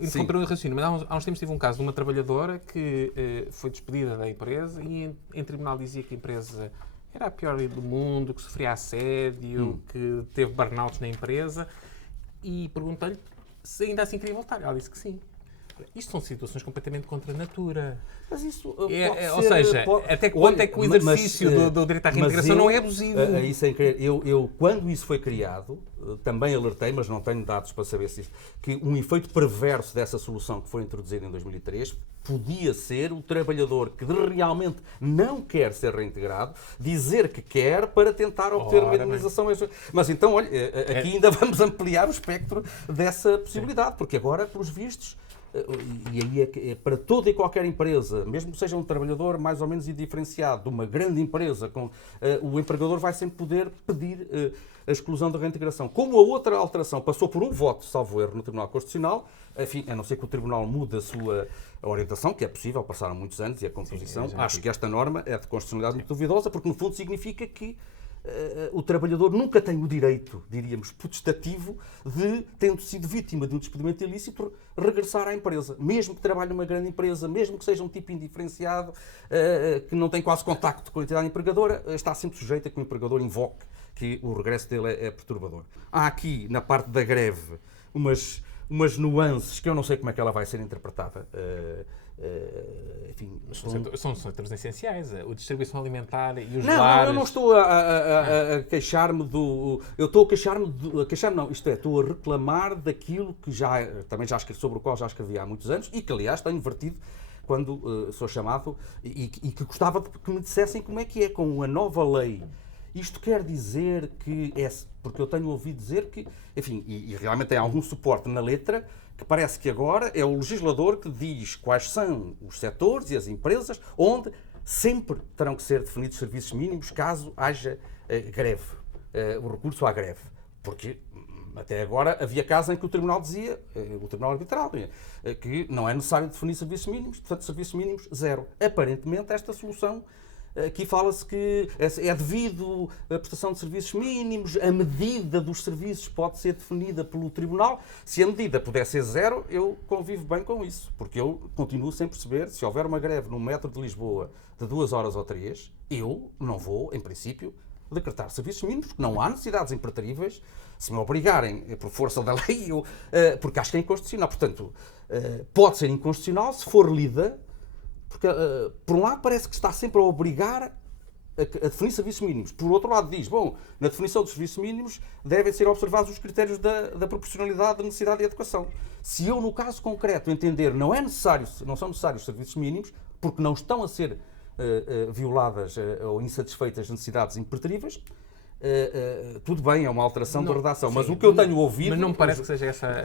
interromper o raciocínio, mas há uns tempos tive um caso de uma trabalhadora que foi despedida da empresa e em tribunal dizia que a empresa era a pior do mundo, que sofria assédio, que teve burnouts na empresa, e perguntei-lhe se ainda assim queria voltar. Ela disse que sim. Isto são situações completamente contra a natura. Mas isso ou seja, até que ponto é que o exercício do direito à reintegração não é abusivo? Eu, quando isso foi criado, também alertei, mas não tenho dados para saber se isso, que um efeito perverso dessa solução que foi introduzida em 2003 podia ser o trabalhador que realmente não quer ser reintegrado dizer que quer para tentar obter uma indemnização. Mas então, olha, aqui ainda vamos ampliar o espectro dessa possibilidade, porque agora, pelos vistos, e aí é para toda e qualquer empresa, mesmo que seja um trabalhador mais ou menos indiferenciado de uma grande empresa, o empregador vai sempre poder pedir a exclusão da reintegração. Como a outra alteração passou por um voto, salvo erro, no Tribunal Constitucional, enfim, a não ser que o Tribunal mude a sua orientação, que é possível, passaram muitos anos, e a composição, acho que esta norma é de constitucionalidade muito duvidosa, porque no fundo significa que o trabalhador nunca tem o direito, diríamos, potestativo, de, tendo sido vítima de um despedimento ilícito, regressar à empresa. Mesmo que trabalhe numa grande empresa, mesmo que seja um tipo indiferenciado, que não tem quase contacto com a entidade empregadora, está sempre sujeito a que o empregador invoque que o regresso dele é perturbador. Há aqui, na parte da greve, umas nuances que eu não sei como é que ela vai ser interpretada. Enfim, são setores essenciais, a distribuição alimentar e os lares. Não, eu não estou a queixar-me do... Eu estou a queixar-me não, isto é, estou a reclamar daquilo que também já escrevi, sobre o qual já escrevi há muitos anos e que, aliás, tenho vertido quando sou chamado e que gostava de que me dissessem como é que é com a nova lei. Isto quer dizer que porque eu tenho ouvido dizer que, enfim, e realmente tem algum suporte na letra, que parece que agora é o legislador que diz quais são os setores e as empresas onde sempre terão que ser definidos serviços mínimos caso haja greve, o recurso à greve. Porque até agora havia casos em que o Tribunal dizia, o Tribunal Arbitral, que não é necessário definir serviços mínimos, portanto, serviços mínimos, zero. Aparentemente, esta solução... Aqui fala-se que é devido à prestação de serviços mínimos, a medida dos serviços pode ser definida pelo Tribunal. Se a medida puder ser zero, eu convivo bem com isso, porque eu continuo sem perceber, se houver uma greve no metro de Lisboa de 2 horas ou 3, eu não vou, em princípio, decretar serviços mínimos, porque não há necessidades imperativáveis, se me obrigarem, por força da lei, porque acho que é inconstitucional. Portanto, pode ser inconstitucional se for lida. Porque, por um lado, parece que está sempre a obrigar a definir serviços mínimos. Por outro lado, diz, bom, na definição dos serviços mínimos devem ser observados os critérios da proporcionalidade, da necessidade e adequação. Se eu, no caso concreto, entender não são necessários serviços mínimos, porque não estão a ser violadas ou insatisfeitas necessidades impertríveis, tudo bem, é uma alteração da redação, mas o que eu tenho ouvido... Mas não me parece que seja essa...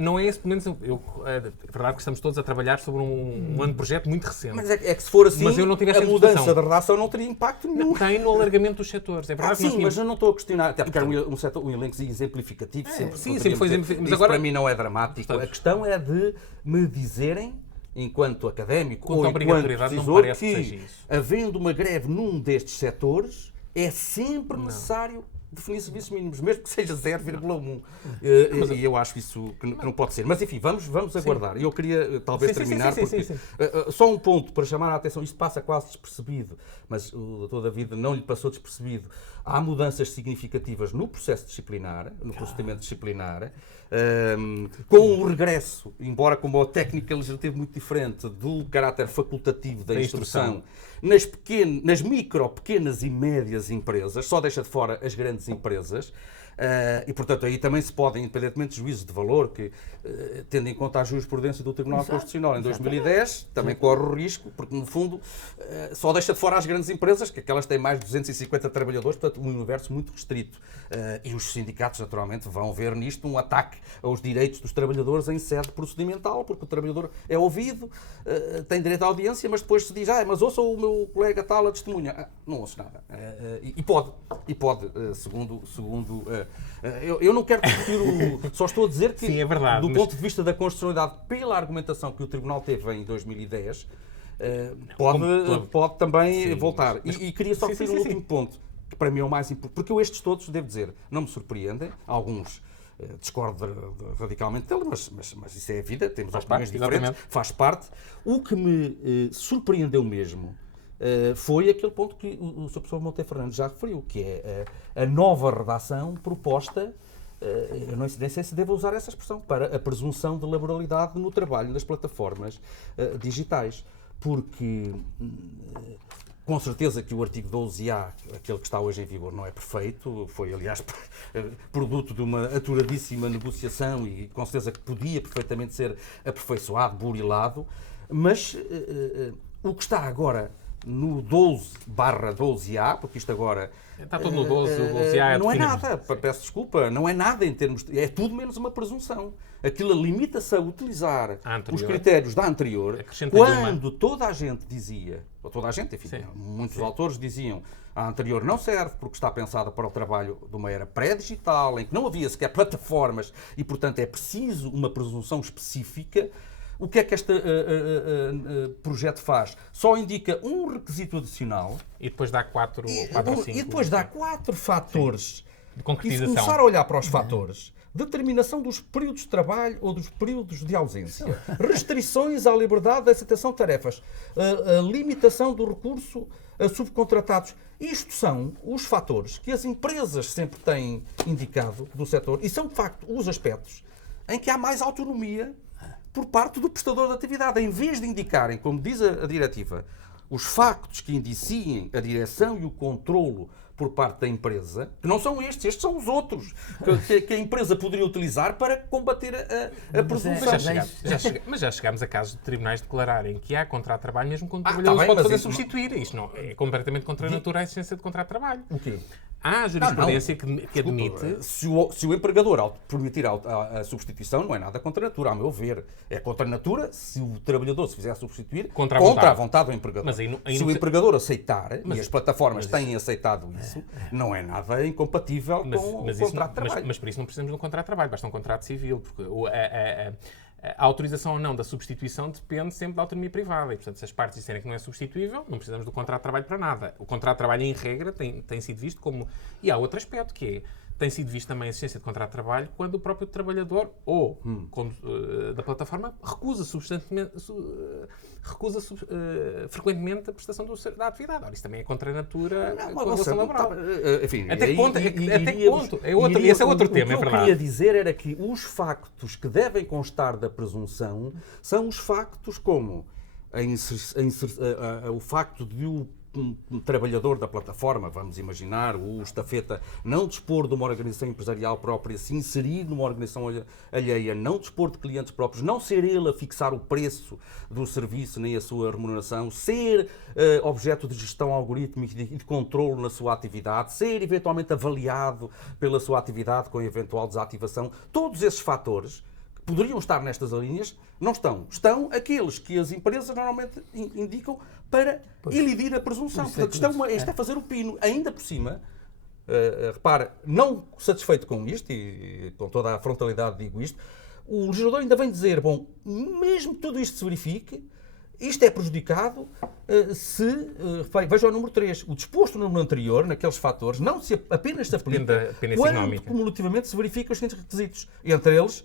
não é esse, pelo menos, é verdade que estamos todos a trabalhar sobre um ano de projeto muito recente. Mas é que se for assim, mas eu não a mudança da redação não teria impacto nenhum. Tem no alargamento dos setores. É verdade sim, mas eu não estou a questionar, até porque era um elenco exemplificativo. Sempre foi exemplificativo. Mas agora, para mim não é dramático. A questão é de me dizerem, enquanto académico ou enquanto decisor, que havendo uma greve num destes setores, é sempre necessário definir serviços mínimos, mesmo que seja 0,1. E eu acho isso que não pode ser. Mas enfim, vamos aguardar. Eu queria talvez terminar, porque só um ponto para chamar a atenção, isto passa quase despercebido, mas o Dr. David não lhe passou despercebido. Há mudanças significativas no processo disciplinar, no procedimento disciplinar, com o regresso, embora com uma técnica legislativa muito diferente, do caráter facultativo da instrução. Nas micro, pequenas e médias empresas, só deixa de fora as grandes empresas, e, portanto, aí também se podem, independentemente de juízos de valor, que, tendo em conta a jurisprudência do Tribunal Constitucional em 2010, também corre o risco, porque, no fundo, só deixa de fora as grandes empresas, que aquelas têm mais de 250 trabalhadores, portanto, um universo muito restrito. E os sindicatos, naturalmente, vão ver nisto um ataque aos direitos dos trabalhadores em sede procedimental, porque o trabalhador é ouvido, tem direito à audiência, mas depois se diz, mas ouça o meu colega tal a testemunha. Não ouço nada. E pode, segundo eu não quero discutir só estou a dizer que, sim, é verdade, do ponto de vista da constitucionalidade, pela argumentação que o Tribunal teve em 2010, pode também voltar. E queria só referir um último ponto, que para mim é o mais importante, porque eu estes todos, devo dizer, não me surpreendem, alguns discordo radicalmente dele, mas isso é a vida, temos opiniões diferentes, faz parte. O que me surpreendeu mesmo foi aquele ponto que o Sr. Professor Monteiro Fernandes já referiu, que é a nova redação proposta, eu não sei se devo usar essa expressão, para a presunção de laboralidade no trabalho nas plataformas digitais, porque com certeza que o artigo 12A, aquele que está hoje em vigor, não é perfeito, foi aliás produto de uma aturadíssima negociação e com certeza que podia perfeitamente ser aperfeiçoado, burilado, mas o que está agora no 12/12A, porque isto agora... Está tudo no 12, o 12A é não é nada, peço desculpa, não é nada em termos... É tudo menos uma presunção. Aquilo limita-se a utilizar os critérios da anterior, quando toda a gente dizia, ou toda a gente, enfim, muitos autores diziam, a anterior não serve porque está pensada para o trabalho de uma era pré-digital, em que não havia sequer plataformas e, portanto, é preciso uma presunção específica. O que é que este projeto faz? Só indica um requisito adicional. E depois dá 4 ou 5. E depois dá 4 fatores. De concretização. E se começar a olhar para os fatores, determinação dos períodos de trabalho ou dos períodos de ausência, restrições à liberdade de aceitação de tarefas, a limitação do recurso a subcontratados. Isto são os fatores que as empresas sempre têm indicado do setor e são, de facto, os aspectos em que há mais autonomia por parte do prestador de atividade. Em vez de indicarem, como diz a diretiva, os factos que indiciem a direção e o controlo por parte da empresa, que não são estes são os outros, que a empresa poderia utilizar para combater a presunção. Mas já chegámos a casos de tribunais declararem que há contrato de trabalho mesmo quando o trabalhador pode fazer substituir. Isto não, é completamente contra a natura a existência de contrato de trabalho. O quê? Há jurisprudência que admite... Se o empregador permitir a substituição, não é nada contra a natura, a meu ver. É contra a natura se o trabalhador se fizer substituir contra a vontade do empregador. Mas se o empregador aceitar, e as plataformas têm aceitado isso, não é nada incompatível com o contrato de trabalho. Mas por isso não precisamos de um contrato de trabalho, basta um contrato civil, porque a autorização ou não da substituição depende sempre da autonomia privada. E, portanto, se as partes disserem que não é substituível, não precisamos do contrato de trabalho para nada. O contrato de trabalho, em regra, tem sido visto como... E há outro aspecto, que é... Tem sido visto também a existência de contrato de trabalho quando o próprio trabalhador ou da plataforma recusa frequentemente a prestação da atividade. Ora, isso também é contra a natura com a relação laboral. Enfim, até que ponto? Esse é outro tema, é verdade. O que eu queria dizer era que os factos que devem constar da presunção são os factos como o facto de um trabalhador da plataforma, vamos imaginar, o estafeta, não dispor de uma organização empresarial própria, se inserir numa organização alheia, não dispor de clientes próprios, não ser ele a fixar o preço do serviço nem a sua remuneração, ser objeto de gestão algorítmica e de controle na sua atividade, ser eventualmente avaliado pela sua atividade com eventual desativação. Todos esses fatores que poderiam estar nestas linhas não estão. Estão aqueles que as empresas normalmente indicam para elidir a presunção. Portanto, isto é fazer o pino. Ainda por cima, repara, não satisfeito com isto, e com toda a frontalidade digo isto, o legislador ainda vem dizer, bom, mesmo que tudo isto se verifique, Isto é prejudicado veja o número 3, o disposto no número anterior, naqueles fatores, não se apenas se aplica quando cumulativamente se verificam os seguintes requisitos, entre eles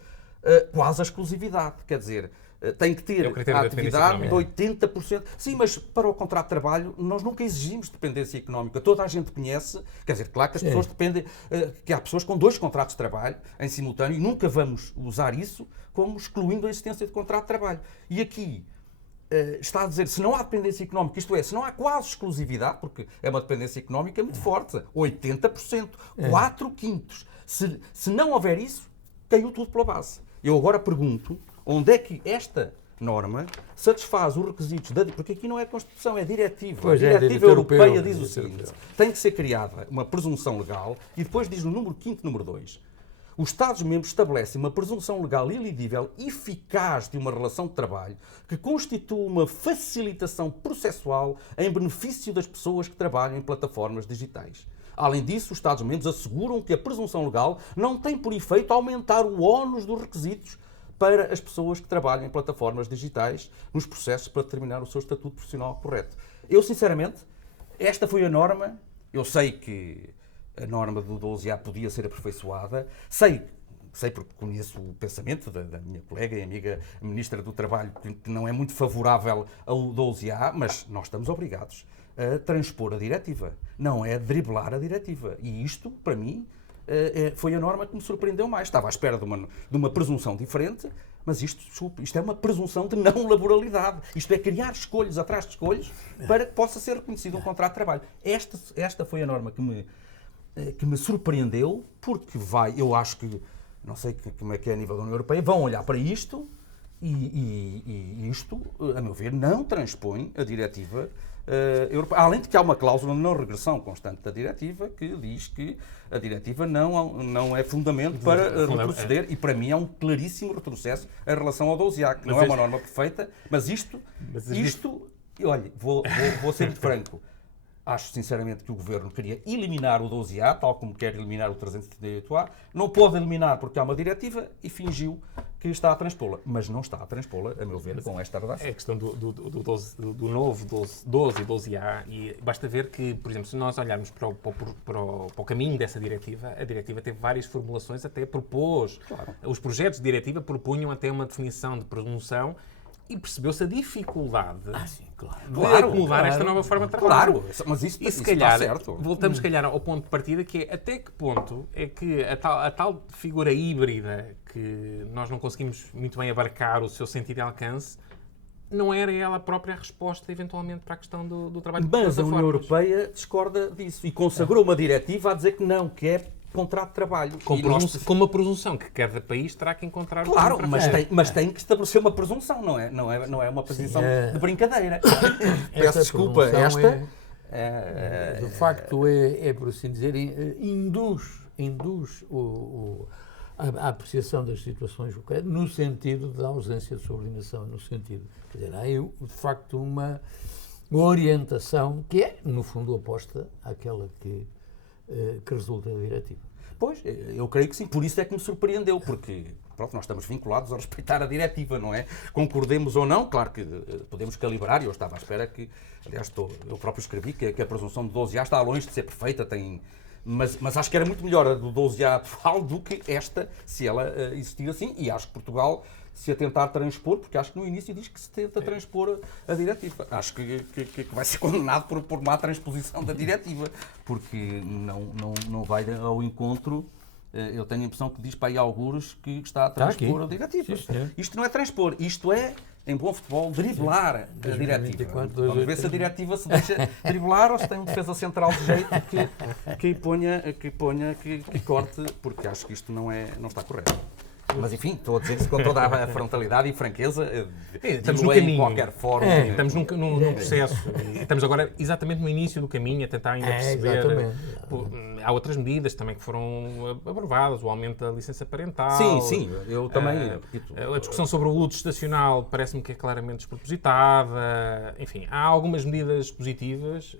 quase a exclusividade, quer dizer, tem que ter a atividade de 80%. Sim, mas para o contrato de trabalho nós nunca exigimos dependência económica. Toda a gente conhece, quer dizer, claro que as pessoas dependem, que há pessoas com 2 contratos de trabalho em simultâneo e nunca vamos usar isso como excluindo a existência de contrato de trabalho. E aqui está a dizer, se não há dependência económica, isto é, se não há quase exclusividade, porque é uma dependência económica muito forte, 80%, 4/5. Se não houver isso, caiu tudo pela base. Eu agora pergunto, onde é que esta norma satisfaz os requisitos porque aqui não é Constituição, é diretiva. A diretiva europeia diz o seguinte, tem que ser criada uma presunção legal e depois diz no número 5º, número 2, os Estados-membros estabelecem uma presunção legal elegível eficaz de uma relação de trabalho que constitua uma facilitação processual em benefício das pessoas que trabalham em plataformas digitais. Além disso, os Estados-membros asseguram que a presunção legal não tem por efeito aumentar o ónus dos requisitos para as pessoas que trabalham em plataformas digitais nos processos para determinar o seu estatuto profissional correto. Eu, sinceramente, esta foi a norma. Eu sei que a norma do 12A podia ser aperfeiçoada. Sei porque conheço o pensamento da minha colega e amiga Ministra do Trabalho, que não é muito favorável ao 12A, mas nós estamos obrigados a transpor a diretiva. Não é driblar a diretiva. E isto, para mim, foi a norma que me surpreendeu mais. Estava à espera de uma presunção diferente, mas isto é uma presunção de não laboralidade. Isto é criar escolhas atrás de escolhas para que possa ser reconhecido um contrato de trabalho. Esta foi a norma que me surpreendeu, porque eu acho que, não sei como é que é a nível da União Europeia, vão olhar para isto e isto, a meu ver, não transpõe a diretiva europeia. Além de que há uma cláusula de não regressão constante da diretiva que diz que a diretiva não é fundamento para retroceder e para mim é um claríssimo retrocesso em relação ao 12A, que não é uma norma perfeita, mas isto olha, vou ser muito franco. Acho, sinceramente, que o Governo queria eliminar o 12A, tal como quer eliminar o 338A. Não pode eliminar porque há uma diretiva e fingiu que está a transpô-la. Mas não está a transpô-la, a meu ver, com esta redação. É a questão do novo 12 e 12A. E basta ver que, por exemplo, se nós olharmos para o caminho dessa diretiva, a diretiva teve várias formulações, até propôs. Claro. Os projetos de diretiva propunham até uma definição de presunção. E percebeu-se a dificuldade de acomodar esta nova forma de trabalho. Claro, mas isso se calhar, está certo. Voltamos, se calhar, ao ponto de partida, que é até que ponto é que a tal figura híbrida que nós não conseguimos muito bem abarcar o seu sentido de alcance, não era ela a própria resposta, eventualmente, para a questão do trabalho de plataformas. Mas a União Europeia discorda disso e consagrou uma diretiva a dizer que não, que é contrato de trabalho. Com uma presunção que cada país terá que encontrar. Claro, mas tem que estabelecer uma presunção, não é uma presunção de brincadeira. Peço desculpa, de facto, por assim dizer, induz a apreciação das situações locais no sentido da ausência de subordinação, no sentido, quer dizer, há de facto uma orientação que é, no fundo, oposta àquela que resulta da diretiva. Pois, eu creio que sim, por isso é que me surpreendeu, porque pronto, nós estamos vinculados a respeitar a diretiva, não é? Concordemos ou não, claro que podemos calibrar, e eu estava à espera que, aliás, eu próprio escrevi que a presunção de 12A está longe de ser perfeita, mas acho que era muito melhor a do 12A atual do que esta, se ela existir assim, e acho que Portugal se a tentar transpor, porque acho que no início diz que se tenta transpor a diretiva. Acho que vai ser condenado por má transposição da diretiva, porque não vai ao encontro. Eu tenho a impressão que diz para aí algures que está a transpor a diretiva. Sim, isto não é transpor, isto é, em bom futebol, driblar a diretiva. Vamos ver se a diretiva se deixa driblar ou se tem um defesa central de jeito que corte, porque acho que isto não está correto. Mas enfim, estou a dizer isso com toda a frontalidade e franqueza. Estamos no caminho. Em qualquer forma. Estamos num processo. Estamos agora exatamente no início do caminho, a tentar ainda perceber. Há outras medidas também que foram aprovadas, o aumento da licença parental. Sim, eu também. A discussão sobre o luto estacional parece-me que é claramente despropositada. Enfim, há algumas medidas positivas.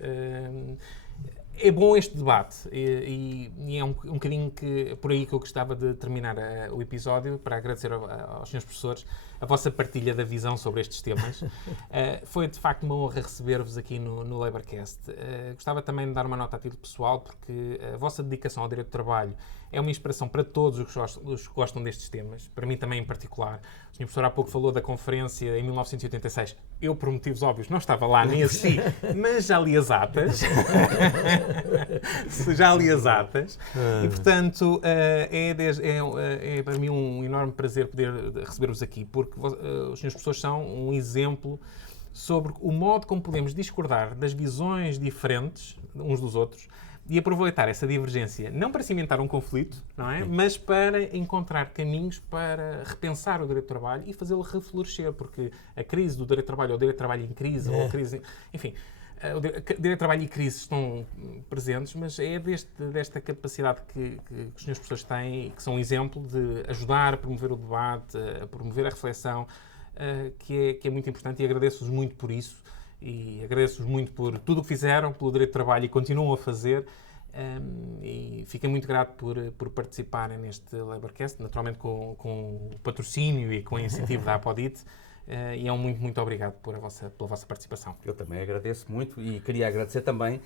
É bom este debate e é um bocadinho por aí que eu gostava de terminar o episódio, para agradecer aos senhores professores a vossa partilha da visão sobre estes temas. Foi de facto uma honra receber-vos aqui no Laborcast. Gostava também de dar uma nota a título pessoal, porque a vossa dedicação ao direito do trabalho é uma inspiração para todos os que gostam destes temas, para mim também em particular. O senhor professor há pouco falou da conferência em 1986. Eu, por motivos óbvios, não estava lá, nem assisti, mas já li as atas. E, portanto, é para mim um enorme prazer poder receber-vos aqui, porque os senhores professores são um exemplo sobre o modo como podemos discordar das visões diferentes uns dos outros e aproveitar essa divergência, não para cimentar um conflito, não é? Mas para encontrar caminhos para repensar o direito do trabalho e fazê-lo reflorescer, porque a crise do direito do trabalho, ou o direito do trabalho em crise, ou a crise... Enfim, o direito de trabalho e crise estão presentes, mas é desta capacidade que os senhores professores têm, que são um exemplo de ajudar a promover o debate, a promover a reflexão, que é muito importante, e agradeço-vos muito por isso, e agradeço-vos muito por tudo o que fizeram pelo direito de trabalho e continuam a fazer, e fiquei muito grato por participarem neste Laborcast, naturalmente com o patrocínio e com o incentivo da Apodit. E é um muito obrigado pela vossa participação. Eu também agradeço muito e queria agradecer também,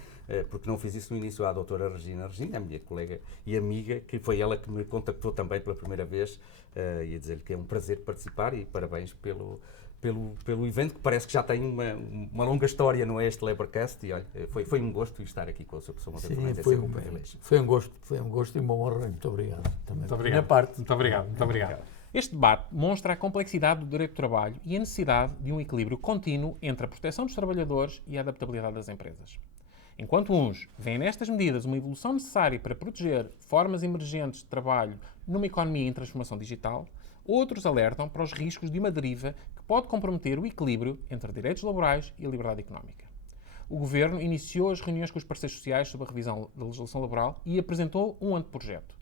porque não fiz isso no início, à doutora Regina, a minha colega e amiga, que foi ela que me contactou também pela primeira vez, e a dizer-lhe que é um prazer participar e parabéns pelo evento, que parece que já tem uma longa história, não é, este Laborcast, e olha, foi um gosto estar aqui com a sua pessoa uma vez mais. Foi um gosto e uma honra. Muito obrigado. Também. Muito obrigado. Da minha parte. Muito obrigado. Este debate mostra a complexidade do direito do trabalho e a necessidade de um equilíbrio contínuo entre a proteção dos trabalhadores e a adaptabilidade das empresas. Enquanto uns veem nestas medidas uma evolução necessária para proteger formas emergentes de trabalho numa economia em transformação digital, outros alertam para os riscos de uma deriva que pode comprometer o equilíbrio entre direitos laborais e a liberdade económica. O Governo iniciou as reuniões com os parceiros sociais sobre a revisão da legislação laboral e apresentou um anteprojeto.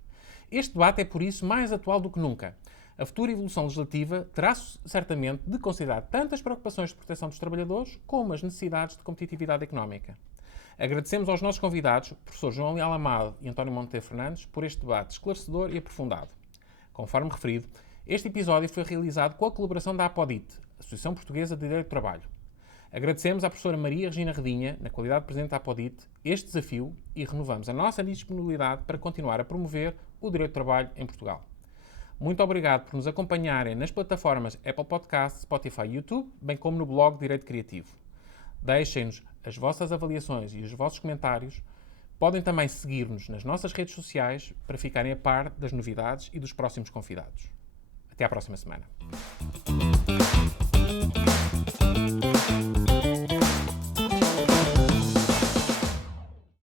Este debate é, por isso, mais atual do que nunca. A futura evolução legislativa terá certamente de considerar tanto as preocupações de proteção dos trabalhadores como as necessidades de competitividade económica. Agradecemos aos nossos convidados, professor João Leal Amado e António Monteiro Fernandes, por este debate esclarecedor e aprofundado. Conforme referido, este episódio foi realizado com a colaboração da Apodit, Associação Portuguesa de Direito do Trabalho. Agradecemos à professora Maria Regina Redinha, na qualidade de presidente da Apodit, este desafio e renovamos a nossa disponibilidade para continuar a promover o direito do trabalho em Portugal. Muito obrigado por nos acompanharem nas plataformas Apple Podcasts, Spotify e YouTube, bem como no blog Direito Criativo. Deixem-nos as vossas avaliações e os vossos comentários. Podem também seguir-nos nas nossas redes sociais para ficarem a par das novidades e dos próximos convidados. Até à próxima semana.